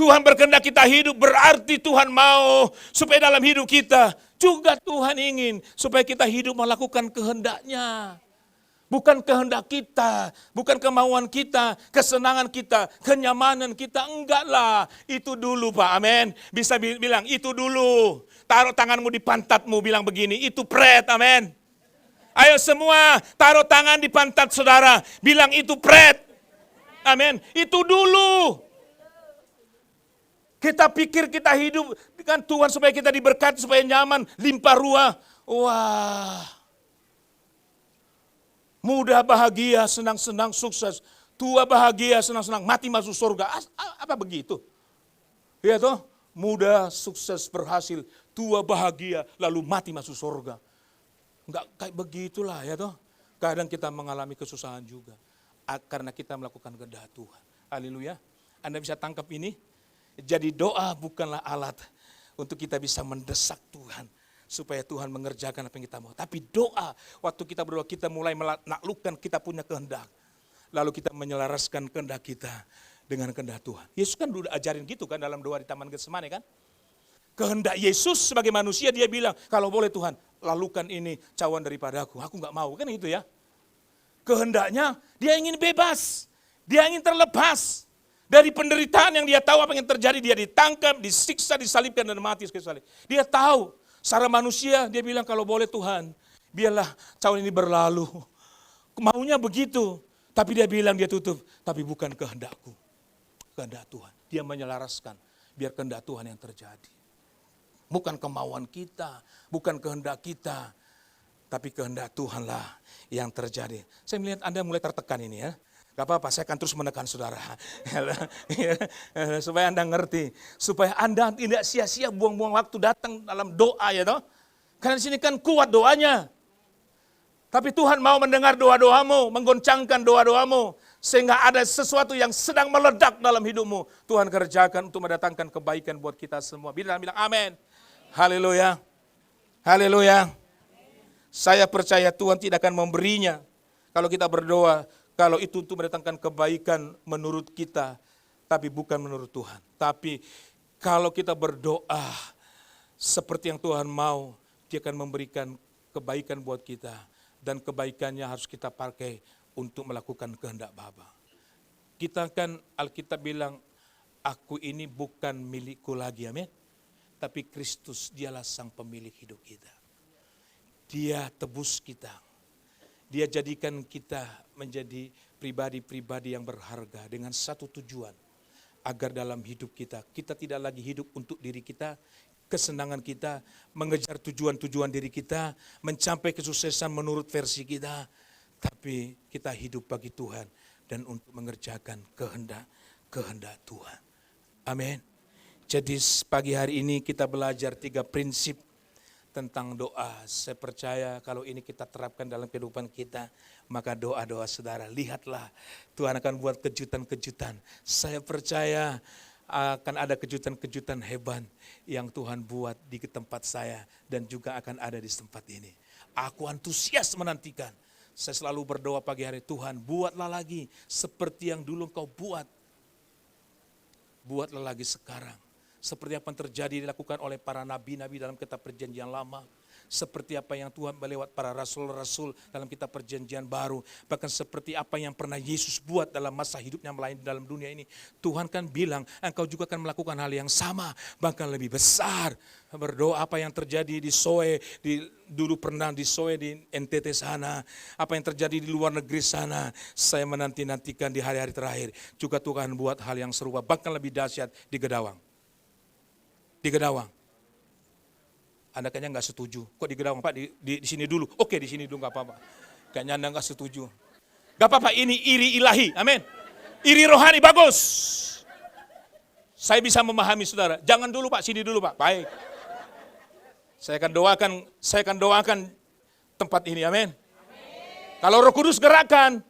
Tuhan berkehendak kita hidup, berarti Tuhan mau supaya dalam hidup kita juga Tuhan ingin supaya kita hidup melakukan kehendak-Nya. Bukan kehendak kita, bukan kemauan kita, kesenangan kita, kenyamanan kita. Enggak lah, itu dulu Pak, amin. Bisa bilang, itu dulu. Taruh tanganmu di pantatmu, bilang begini, itu pret, amin. Ayo semua, taruh tangan di pantat saudara, bilang itu pret. Amin, itu dulu. Kita pikir kita hidup dengan Tuhan supaya kita diberkati, supaya nyaman, limpah ruah. Wah. Muda bahagia, senang-senang, sukses. Tua bahagia, senang-senang, mati masuk surga. Apa begitu? Ya toh, muda, sukses, berhasil. Tua bahagia, lalu mati masuk surga. Enggak kayak begitulah ya toh. Kadang kita mengalami kesusahan juga. Karena kita melakukan kehendak Tuhan. Haleluya. Anda bisa tangkap ini? Jadi doa bukanlah alat untuk kita bisa mendesak Tuhan supaya Tuhan mengerjakan apa yang kita mau. Tapi doa, waktu kita berdoa kita mulai menaklukkan kita punya kehendak. Lalu kita menyelaraskan kehendak kita dengan kehendak Tuhan. Yesus kan udah ajarin gitu kan dalam doa di Taman Getsemani kan. Kehendak Yesus sebagai manusia dia bilang, kalau boleh Tuhan lalukan ini cawan daripadaku. Aku gak mau kan gitu ya. Kehendaknya dia ingin bebas, dia ingin terlepas. Dari penderitaan yang dia tahu apa yang terjadi, dia ditangkap, disiksa, disalibkan dan mati sekali salib. Dia tahu, secara manusia dia bilang kalau boleh Tuhan, biarlah cawan ini berlalu. Maunya begitu, tapi dia bilang dia tutup, tapi bukan kehendakku, kehendak Tuhan. Dia menyelaraskan, biar kehendak Tuhan yang terjadi. Bukan kemauan kita, bukan kehendak kita, tapi kehendak Tuhanlah yang terjadi. Saya melihat Anda mulai tertekan ini ya. Gak apa-apa, saya akan terus menekan saudara. Supaya Anda ngerti. Supaya Anda tidak sia-sia buang-buang waktu datang dalam doa ya toh. Karena di sini kan kuat doanya. Tapi Tuhan mau mendengar doa-doamu, menggoncangkan doa-doamu. Sehingga ada sesuatu yang sedang meledak dalam hidupmu. Tuhan kerjakan untuk mendatangkan kebaikan buat kita semua. Bilang amin. Haleluya. Haleluya. Saya percaya Tuhan tidak akan memberinya. Kalau kita berdoa. Kalau itu untuk mendatangkan kebaikan menurut kita, tapi bukan menurut Tuhan. Tapi kalau kita berdoa seperti yang Tuhan mau, Dia akan memberikan kebaikan buat kita. Dan kebaikannya harus kita pakai untuk melakukan kehendak Bapa. Kita kan Alkitab bilang, aku ini bukan milikku lagi, amin. Tapi Kristus dialah sang pemilik hidup kita. Dia tebus kita. Dia jadikan kita menjadi pribadi-pribadi yang berharga dengan satu tujuan. Agar dalam hidup kita tidak lagi hidup untuk diri kita, kesenangan kita, mengejar tujuan-tujuan diri kita, mencapai kesuksesan menurut versi kita. Tapi kita hidup bagi Tuhan dan untuk mengerjakan kehendak Tuhan. Amin. Jadi pagi hari ini kita belajar 3 prinsip tentang doa. Saya percaya kalau ini kita terapkan dalam kehidupan kita, maka doa-doa saudara, lihatlah Tuhan akan buat kejutan-kejutan. Saya percaya akan ada kejutan-kejutan hebat yang Tuhan buat di tempat saya dan juga akan ada di tempat ini. Aku antusias menantikan. Saya selalu berdoa pagi hari, Tuhan buatlah lagi seperti yang dulu Engkau buat. Buatlah lagi sekarang. Seperti apa yang terjadi dilakukan oleh para nabi-nabi dalam kitab perjanjian lama. Seperti apa yang Tuhan melewat para rasul-rasul dalam kitab perjanjian baru. Bahkan seperti apa yang pernah Yesus buat dalam masa hidupnya melayani dalam dunia ini. Tuhan kan bilang, engkau juga akan melakukan hal yang sama, bahkan lebih besar. Berdoa apa yang terjadi di Soe, dulu pernah di Soe di NTT sana. Apa yang terjadi di luar negeri sana. Saya menanti-nantikan di hari-hari terakhir. Juga Tuhan buat hal yang serupa, bahkan lebih dahsyat di Gedawang. Di Gedawang. Anda kayaknya nggak setuju. Kok di Gedawang Pak? Di sini dulu. Oke, di sini dulu nggak apa-apa. Kayaknya Anda nggak setuju. Nggak apa-apa, ini iri ilahi. Amin. Iri rohani bagus. Saya bisa memahami saudara. Jangan dulu Pak, sini dulu Pak. Baik. Saya akan doakan tempat ini. Amin. Kalau Roh Kudus gerakkan.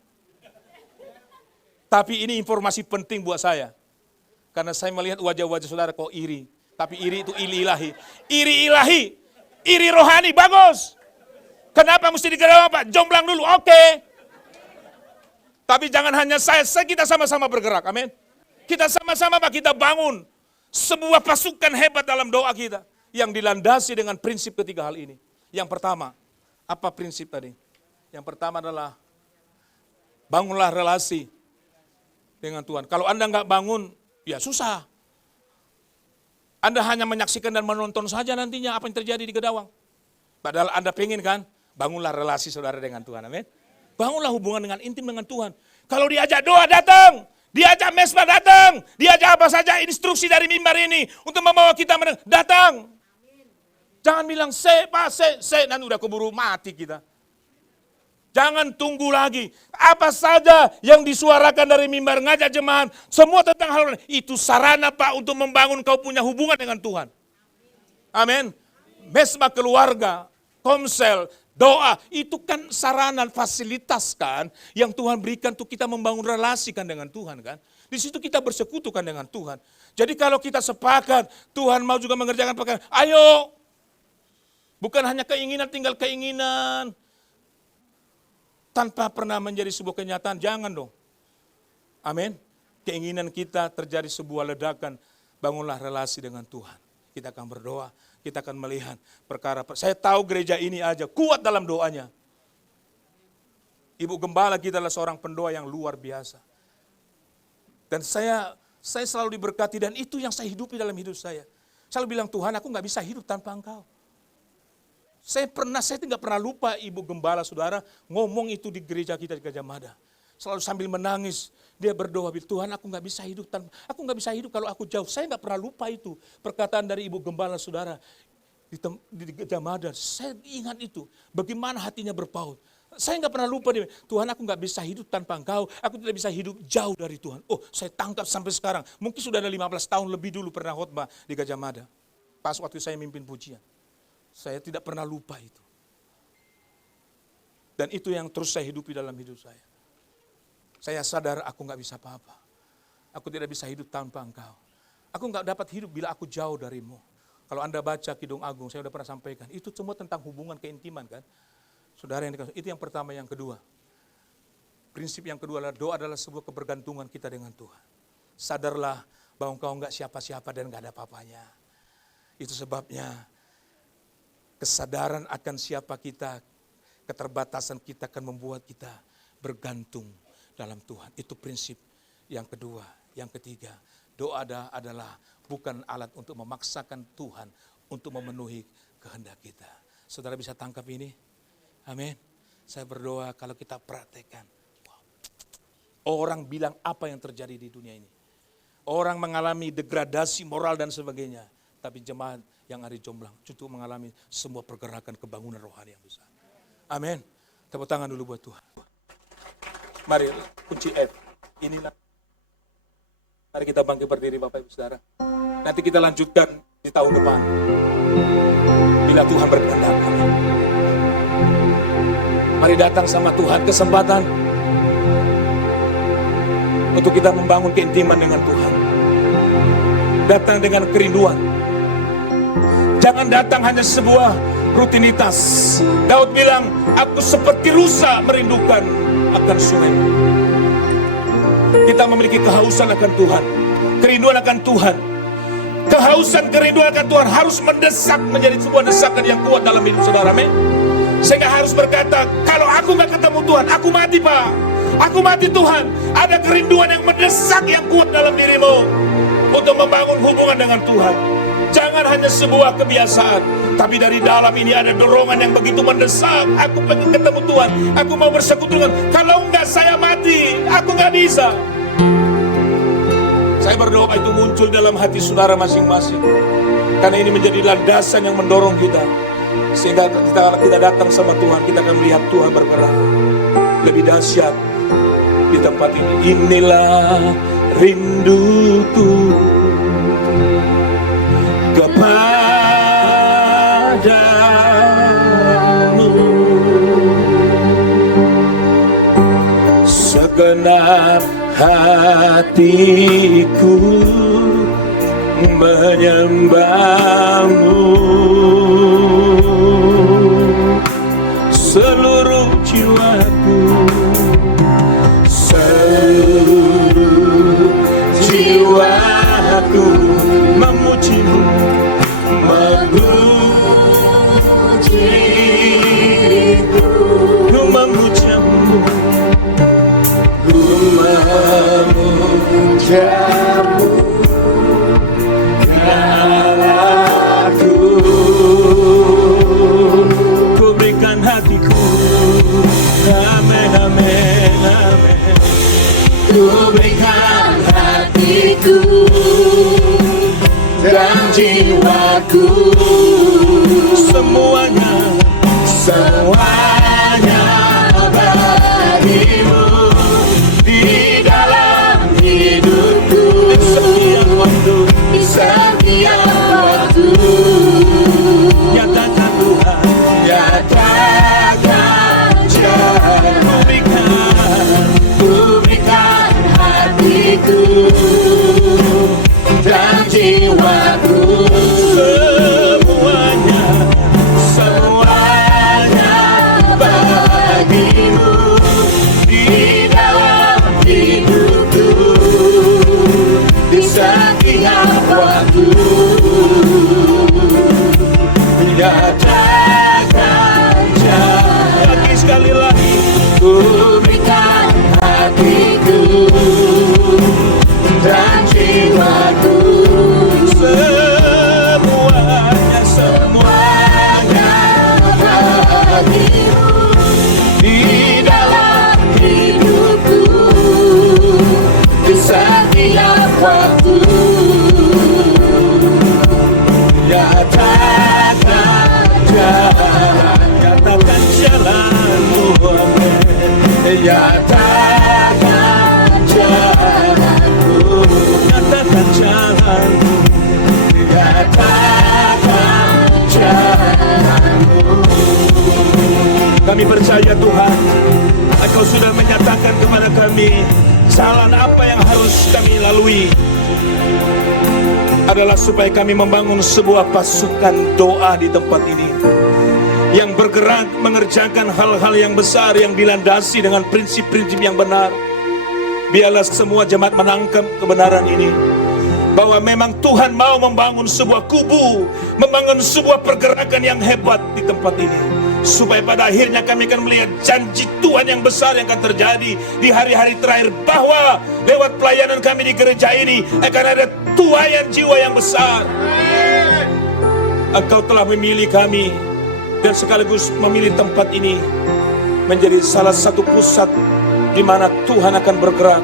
Tapi ini informasi penting buat saya. Karena saya melihat wajah-wajah saudara kok iri. Tapi iri itu iri ilahi. Iri ilahi, iri rohani, bagus. Kenapa mesti digerak Pak? Jomblang dulu, oke. Tapi jangan hanya saya, kita sama-sama bergerak, amin. Kita sama-sama Pak, kita bangun sebuah pasukan hebat dalam doa kita. Yang dilandasi dengan prinsip ketiga hal ini. Yang pertama, apa prinsip tadi? Yang pertama adalah bangunlah relasi dengan Tuhan. Kalau Anda nggak bangun, ya susah. Anda hanya menyaksikan dan menonton saja nantinya apa yang terjadi di Gedawang. Padahal Anda pengen kan, bangunlah relasi saudara dengan Tuhan, amin. Bangunlah hubungan dengan intim dengan Tuhan. Kalau diajak doa datang, diajak mesbah datang, diajak apa saja instruksi dari mimbar ini untuk membawa kita datang. Jangan bilang nanti udah keburu mati kita. Jangan tunggu lagi. Apa saja yang disuarakan dari mimbar ngajak jemaat, semua tentang hal itu sarana Pak untuk membangun kau punya hubungan dengan Tuhan. Amin. Mesbah keluarga, komsel, doa, itu kan sarana fasilitas kan yang Tuhan berikan untuk kita membangun relasi kan dengan Tuhan kan. Di situ kita bersekutukan dengan Tuhan. Jadi kalau kita sepakat, Tuhan mau juga mengerjakan pekerjaan, ayo. Bukan hanya keinginan, tinggal keinginan. Tanpa pernah menjadi sebuah kenyataan, jangan dong. Amin. Keinginan kita terjadi sebuah ledakan, bangunlah relasi dengan Tuhan. Kita akan berdoa, kita akan melihat perkara. Saya tahu gereja ini aja kuat dalam doanya. Ibu Gembala kita adalah seorang pendoa yang luar biasa. Dan saya selalu diberkati dan itu yang saya hidupi dalam hidup saya. Saya selalu bilang, Tuhan aku gak bisa hidup tanpa Engkau. Saya tidak pernah lupa Ibu Gembala saudara ngomong itu di gereja kita di Gajah Mada. Selalu sambil menangis, dia berdoa, Tuhan aku gak bisa hidup aku gak bisa hidup kalau aku jauh. Saya gak pernah lupa itu perkataan dari Ibu Gembala saudara di Gajah Mada. Saya ingat itu, bagaimana hatinya berpaut. Saya gak pernah lupa dia, Tuhan aku gak bisa hidup tanpa Engkau, aku tidak bisa hidup jauh dari Tuhan. Oh saya tangkap sampai sekarang, mungkin sudah ada 15 tahun lebih dulu pernah khotbah di Gajah Mada. Pas waktu saya mimpin pujian. Saya tidak pernah lupa itu. Dan itu yang terus saya hidupi dalam hidup saya. Saya sadar aku gak bisa apa-apa. Aku tidak bisa hidup tanpa Engkau. Aku gak dapat hidup bila aku jauh darimu. Kalau Anda baca Kidung Agung, saya sudah pernah sampaikan. Itu semua tentang hubungan keintiman kan. Saudara yang dikasih, itu yang pertama. Yang kedua, prinsip yang kedua adalah doa adalah sebuah kebergantungan kita dengan Tuhan. Sadarlah bahwa Engkau gak siapa-siapa dan gak ada apa-apanya. Itu sebabnya Kesadaran akan siapa kita, keterbatasan kita akan membuat kita bergantung dalam Tuhan. Itu prinsip yang kedua. Yang ketiga, doa adalah bukan alat untuk memaksakan Tuhan untuk memenuhi kehendak kita. Saudara bisa tangkap ini? Amin. Saya berdoa kalau kita praktekkan. Wow. Orang bilang apa yang terjadi di dunia ini. Orang mengalami degradasi moral dan sebagainya. Tapi jemaat yang ada di Jomblang justru mengalami semua pergerakan kebangunan rohani yang besar. Amin. Tepuk tangan dulu buat Tuhan. Mari kunci F. Inilah. Mari kita bangkit berdiri Bapak Ibu Saudara. Nanti kita lanjutkan di tahun depan. Bila Tuhan berkehendak. Amin. Mari datang sama Tuhan, kesempatan untuk kita membangun keintiman dengan Tuhan. Datang dengan kerinduan. Jangan datang hanya sebuah rutinitas. Daud bilang, aku seperti rusa merindukan akan sungai. Kita memiliki kehausan akan Tuhan, kerinduan akan Tuhan. Kehausan, kerinduan akan Tuhan harus mendesak menjadi sebuah desakan yang kuat dalam hidup saudara. Amin. Sehingga harus berkata, kalau aku gak ketemu Tuhan, aku mati Pak. Aku mati Tuhan. Ada kerinduan yang mendesak yang kuat dalam dirimu untuk membangun hubungan dengan Tuhan. Jangan hanya sebuah kebiasaan, tapi dari dalam ini ada dorongan yang begitu mendesak. Aku pengen ketemu Tuhan, aku mau bersekutu dengan. Kalau enggak saya mati, aku gak bisa. Saya berdoa itu muncul dalam hati saudara masing-masing. Karena ini menjadi landasan yang mendorong kita. Sehingga kita datang sama Tuhan, kita akan melihat Tuhan bergerak lebih dahsyat di tempat ini. Inilah rinduku kepadamu, segenap hatiku menyembahmu, seluruh jiwaku, seluruh jiwaku memujimu, memujimu, ku memujamu, ku memujamu. Ku berikan hatiku, amin, amin, amin. Ku berikan hatiku dan jiwaku, semuanya, semuanya bagimu. Di dalam hidupku, di setiap waktu, di setiap waktu. Nyatakan Tuhan, nyatakan jangan. Ku berikan hatiku dan jiwaku, semuanya, semuanya bagimu. Di dalam hidupku, di setiap waktu. Nyatakan jangan. Lagi sekali lagi. Ku berikan hatiku dan jiwaku, semuanya, semuanya bagimu. Di dalam hidupku, di setiap waktu. Nyatakan jalan, nyatakan jalanmu, amin. Nyatakan jalanmu, nyatakan jalanmu, nyatakan jalanmu. Kami percaya Tuhan, Engkau sudah menyatakan kepada kami jalan apa yang harus kami lalui. Adalah supaya kami membangun sebuah pasukan doa di tempat ini yang bergerak mengerjakan hal-hal yang besar yang dilandasi dengan prinsip-prinsip yang benar. Biarlah semua jemaat menangkap kebenaran ini. bahwa memang Tuhan mau membangun sebuah kubu, membangun sebuah pergerakan yang hebat di tempat ini, supaya pada akhirnya kami akan melihat janji Tuhan yang besar yang akan terjadi di hari-hari terakhir, bahwa lewat pelayanan kami di gereja ini akan ada tuaian jiwa yang besar. Engkau telah memilih kami dan sekaligus memilih tempat ini menjadi salah satu pusat di mana Tuhan akan bergerak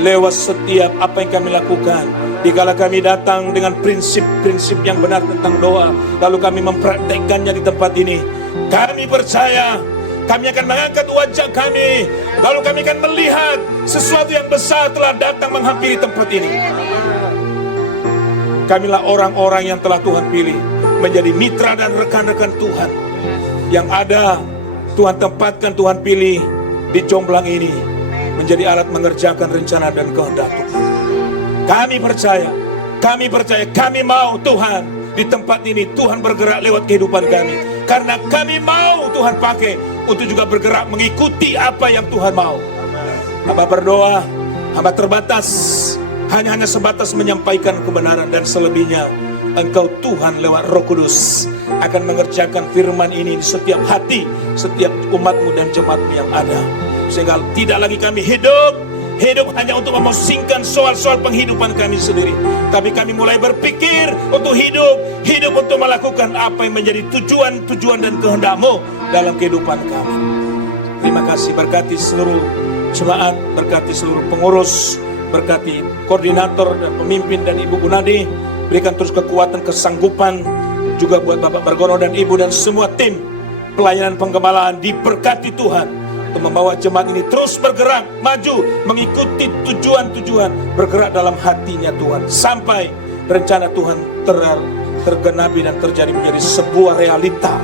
lewat setiap apa yang kami lakukan. Dikala kami datang dengan prinsip-prinsip yang benar tentang doa, lalu kami mempraktekkannya di tempat ini, kami percaya kami akan mengangkat wajah kami, lalu kami akan melihat sesuatu yang besar telah datang menghampiri tempat ini. Kamilah orang-orang yang telah Tuhan pilih menjadi mitra dan rekan-rekan Tuhan yang ada Tuhan tempatkan, Tuhan pilih di Jomblang ini menjadi alat mengerjakan rencana dan kehendak Tuhan. Kami percaya, kami mau Tuhan di tempat ini Tuhan bergerak lewat kehidupan kami, karena kami mau Tuhan pakai untuk juga bergerak mengikuti apa yang Tuhan mau. Hamba berdoa, hamba terbatas, hanya sebatas menyampaikan kebenaran, dan selebihnya Engkau Tuhan lewat Roh Kudus akan mengerjakan firman ini di setiap hati, setiap umatmu dan jemaatmu yang ada, sehingga tidak lagi kami hidup hanya untuk memusingkan soal-soal penghidupan kami sendiri, tapi kami mulai berpikir untuk hidup untuk melakukan apa yang menjadi tujuan dan kehendak-Mu dalam kehidupan kami. Terima kasih, berkati seluruh jemaat, berkati seluruh pengurus, berkati koordinator dan pemimpin dan Ibu Gunadi, berikan terus kekuatan, kesanggupan juga buat Bapak Margono dan Ibu dan semua tim pelayanan penggembalaan. Diberkati Tuhan untuk membawa jemaat ini terus bergerak maju mengikuti tujuan-tujuan, bergerak dalam hatinya Tuhan, sampai rencana Tuhan tergenapi dan terjadi menjadi sebuah realita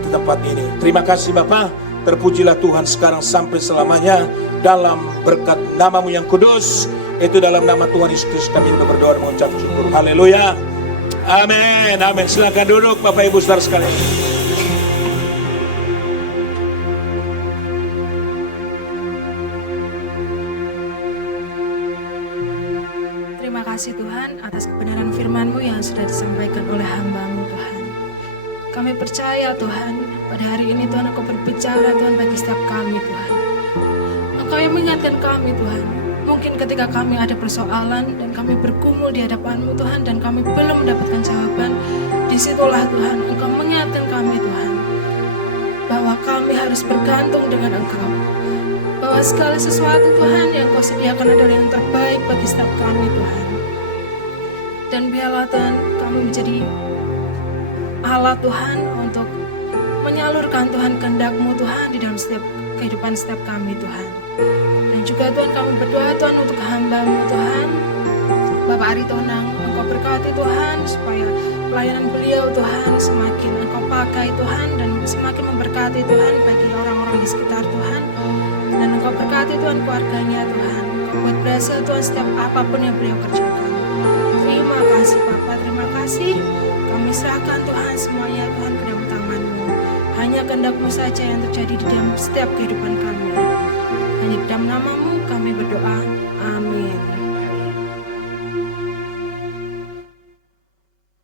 di tempat ini. Terima kasih Bapa, terpujilah Tuhan sekarang sampai selamanya dalam berkat nama-Mu yang kudus. Itu dalam nama Tuhan Yesus Kristus kami berdoa dan mengucap syukur. Haleluya. Amin. Amin. Silakan duduk Bapak Ibu Saudara sekalian. Terima kasih Tuhan atas kebenaran firman-Mu yang sudah disampaikan oleh hamba-Mu Tuhan. Kami percaya Tuhan, pada hari ini Tuhan Engkau berbicara Tuhan bagi setiap kami Tuhan. Engkau yang mengingatkan kami Tuhan. Mungkin ketika kami ada persoalan dan kami bergumul di hadapan-Mu Tuhan dan kami belum mendapatkan jawaban, disitulah Tuhan Engkau mengingatkan kami Tuhan, bahwa kami harus bergantung dengan Engkau, bahwa segala sesuatu Tuhan yang Kau sediakan adalah yang terbaik bagi setiap kami Tuhan. Dan biarlah Tuhan kami menjadi alat Tuhan untuk menyalurkan Tuhan kehendak-Mu Tuhan di dalam setiap kehidupan setiap kami Tuhan. Dan juga Tuhan kami berdoa Tuhan untuk hamba-Mu Tuhan, Bapak Ari Tonang, Engkau berkati Tuhan supaya pelayanan beliau Tuhan semakin Engkau pakai Tuhan, dan semakin memberkati Tuhan bagi orang-orang di sekitar Tuhan. Dan Engkau berkati Tuhan keluarganya Tuhan, Engkau buat berhasil Tuhan setiap apapun yang beliau kerjakan. Terima kasih Bapa, terima kasih. Kami serahkan Tuhan semuanya Tuhan ke dalam tangan-Mu. Hanya kehendak-Mu saja yang terjadi di dalam setiap kehidupan kami. Hanya di dalam nama-Mu kami berdoa. Amin.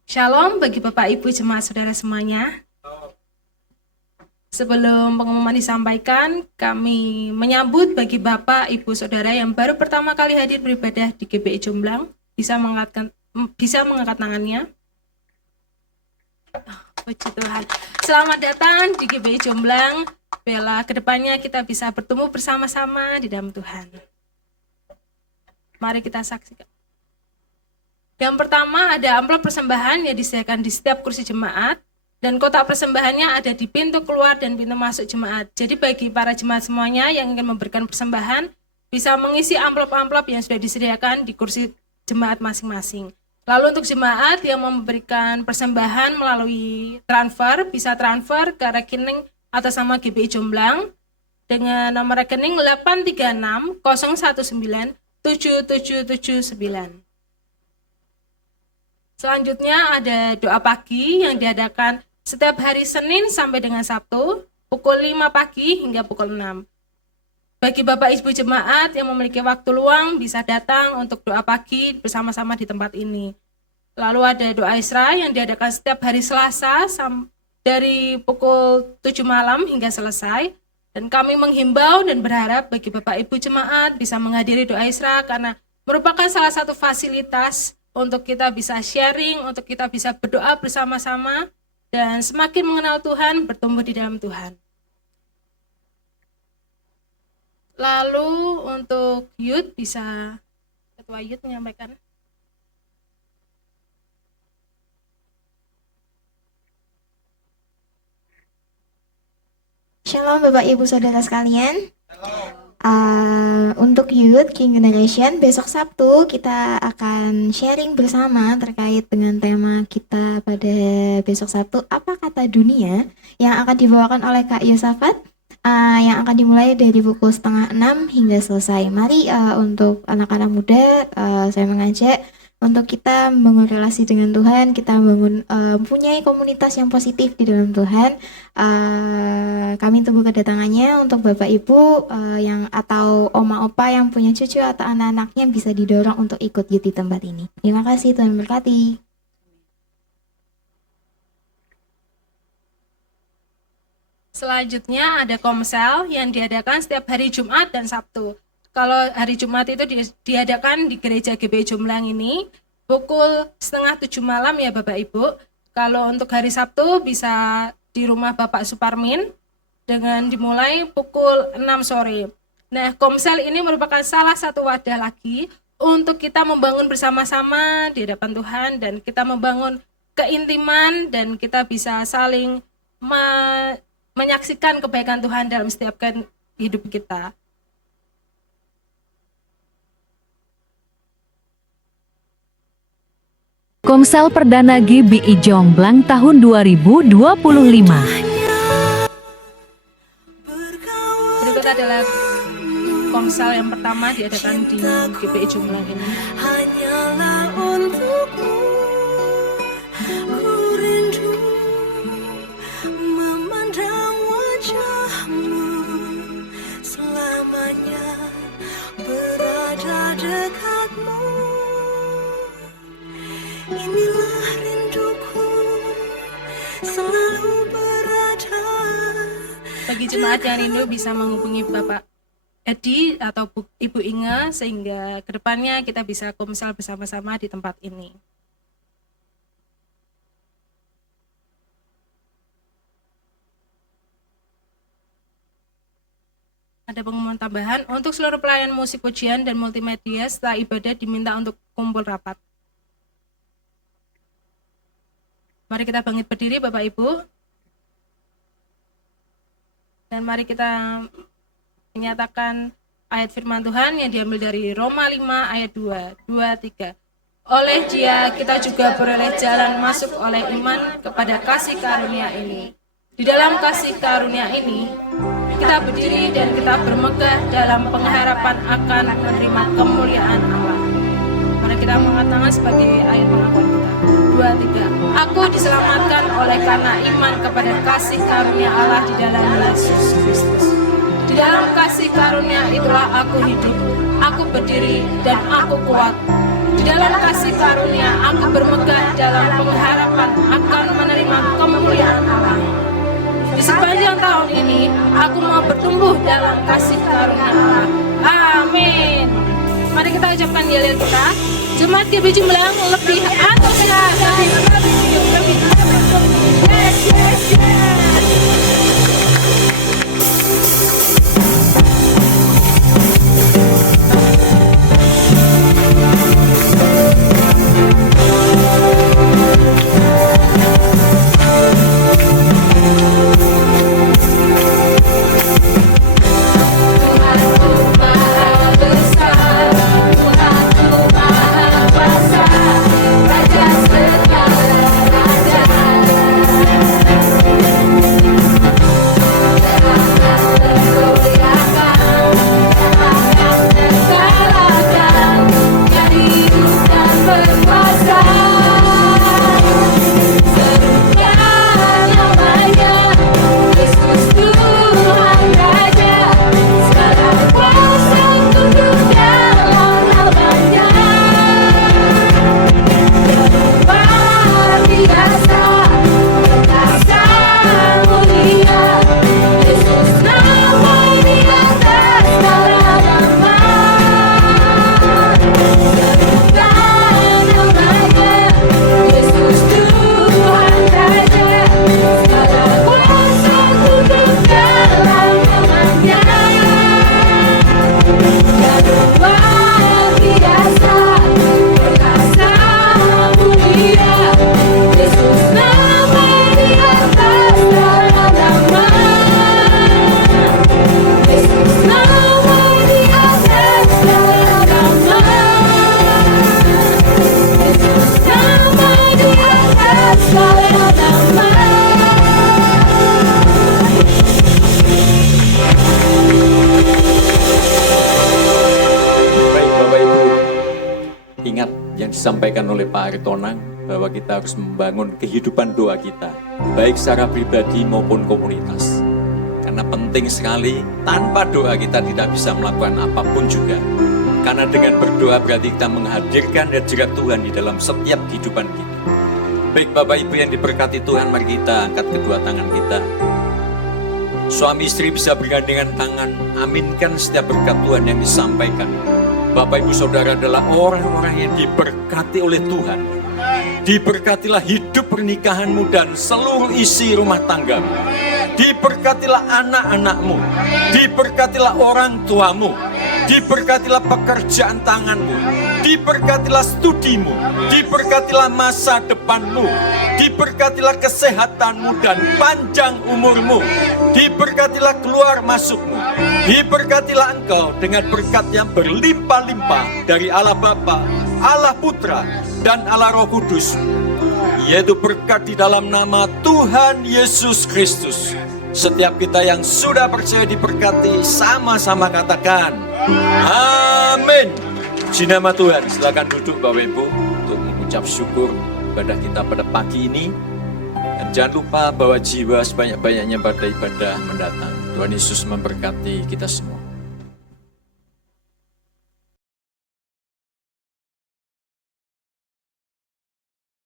Shalom bagi Bapak Ibu jemaat saudara semuanya. Sebelum pengumuman disampaikan, kami menyambut bagi Bapak, Ibu, Saudara yang baru pertama kali hadir beribadah di GBI Jomblang, bisa mengangkat tangannya. Puji Tuhan. Selamat datang di GBI Jomblang. Biarlah kedepannya kita bisa bertemu bersama-sama di dalam Tuhan. Mari kita saksikan. Yang pertama ada amplop persembahan yang disediakan di setiap kursi jemaat. Dan kotak persembahannya ada di pintu keluar dan pintu masuk jemaat. Jadi bagi para jemaat semuanya yang ingin memberikan persembahan, bisa mengisi amplop-amplop yang sudah disediakan di kursi jemaat masing-masing. Lalu untuk jemaat yang memberikan persembahan melalui transfer, bisa transfer ke rekening atas nama GBI Jomblang dengan nomor rekening 836 019 7779. Selanjutnya ada doa pagi yang diadakan setiap hari Senin sampai dengan Sabtu, pukul 5 pagi hingga pukul 6. Bagi Bapak Ibu jemaat yang memiliki waktu luang bisa datang untuk doa pagi bersama-sama di tempat ini. Lalu ada doa Isra yang diadakan setiap hari Selasa dari pukul 7 malam hingga selesai. Dan kami menghimbau dan berharap bagi Bapak Ibu jemaat bisa menghadiri doa Isra karena merupakan salah satu fasilitas untuk kita bisa sharing, untuk kita bisa berdoa bersama-sama dan semakin mengenal Tuhan, bertumbuh di dalam Tuhan. Lalu untuk youth bisa ketua youth menyampaikan. Shalom Bapak Ibu Saudara sekalian. Untuk Youth King Generation, besok Sabtu kita akan sharing bersama terkait dengan tema kita pada besok Sabtu, apa kata dunia, yang akan dibawakan oleh Kak Yosafat, yang akan dimulai dari pukul 5:30 hingga selesai. Mari untuk anak-anak muda, saya mengajak untuk kita membangun relasi dengan Tuhan, kita mempunyai komunitas yang positif di dalam Tuhan. Kami tunggu kedatangannya. Untuk Bapak Ibu yang atau oma opa yang punya cucu atau anak-anaknya bisa didorong untuk ikut youth di tempat ini. Terima kasih, Tuhan berkati. Selanjutnya ada komsel yang diadakan setiap hari Jumat dan Sabtu. Kalau hari Jumat itu diadakan di gereja GBI Jomblang ini pukul 6:30 malam ya Bapak Ibu. Kalau untuk hari Sabtu bisa di rumah Bapak Suparmin dengan dimulai pukul 6 sore. Nah, komsel ini merupakan salah satu wadah lagi untuk kita membangun bersama-sama di hadapan Tuhan dan kita membangun keintiman dan kita bisa saling menyaksikan kebaikan Tuhan dalam setiap hidup kita. Komsel Perdana GBI Jomblang tahun 2025. Berikut adalah komsel yang pertama diadakan di GBI Jomblang ini. Hanyalah untukmu, ku rindu memandang wajahmu, selamanya berada dekatmu. Inilah rinduku, selalu berada. Bagi jemaat yang rindu bisa menghubungi Bapak Edi atau Ibu Inge sehingga kedepannya kita bisa komsel bersama-sama di tempat ini. Ada pengumuman tambahan untuk seluruh pelayan musik pujian dan multimedia setelah ibadah diminta untuk kumpul rapat. Mari kita bangkit berdiri Bapak Ibu. Dan mari kita menyatakan ayat firman Tuhan yang diambil dari Roma 5 ayat 2, 3. Oleh Dia kita juga beroleh jalan masuk oleh iman kepada kasih karunia ini. Di dalam kasih karunia ini kita berdiri dan kita bermegah dalam pengharapan akan menerima kemuliaan Allah. Mari kita mengangkat tangan sebagai ayat pengakuan kita. 2, 3. Aku diselamatkan oleh karena iman kepada kasih karunia Allah di dalam Yesus Kristus. Di dalam kasih karunia itulah aku hidup, aku berdiri dan aku kuat. Di dalam kasih karunia aku bermegah dalam pengharapan akan menerima kemuliaan Allah. Di sepanjang tahun ini aku mau bertumbuh dalam kasih karunia Allah. Amin. Mari kita ucapkan yel kita. Jemaat GBI Jomblang lebih atau tidak lebih. Yes, yes, yes. disampaikan oleh Pak Aritonang bahwa kita harus membangun kehidupan doa kita, baik secara pribadi maupun komunitas. Karena penting sekali, tanpa doa kita tidak bisa melakukan apapun juga. Karena dengan berdoa berarti kita menghadirkan hadirat Tuhan di dalam setiap kehidupan kita. Baik Bapak Ibu yang diberkati Tuhan, mari kita angkat kedua tangan kita. Suami istri bisa bergandengan tangan, aminkan setiap berkat Tuhan yang disampaikan. Bapak Ibu Saudara adalah orang-orang yang diberkati oleh Tuhan. Diberkatilah hidup pernikahanmu dan seluruh isi rumah tanggamu. Diberkatilah anak-anakmu. Diberkatilah orang tuamu. Diberkatilah pekerjaan tanganmu. Diberkatilah studimu. Diberkatilah masa depanmu. Diberkatilah kesehatanmu dan panjang umurmu. Diberkatilah keluar masukmu. Diberkatilah engkau dengan berkat yang berlimpah-limpah dari Allah Bapa, Allah Putra, dan Allah Roh Kudus, yaitu berkat di dalam nama Tuhan Yesus Kristus. Setiap kita yang sudah percaya diberkati, sama-sama katakan amin. Di nama Tuhan, silakan duduk Bapak Ibu untuk mengucap syukur ibadah kita pada pagi ini. Dan jangan lupa bawa jiwa sebanyak-banyaknya pada ibadah mendatang. Tuhan Yesus memberkati kita semua.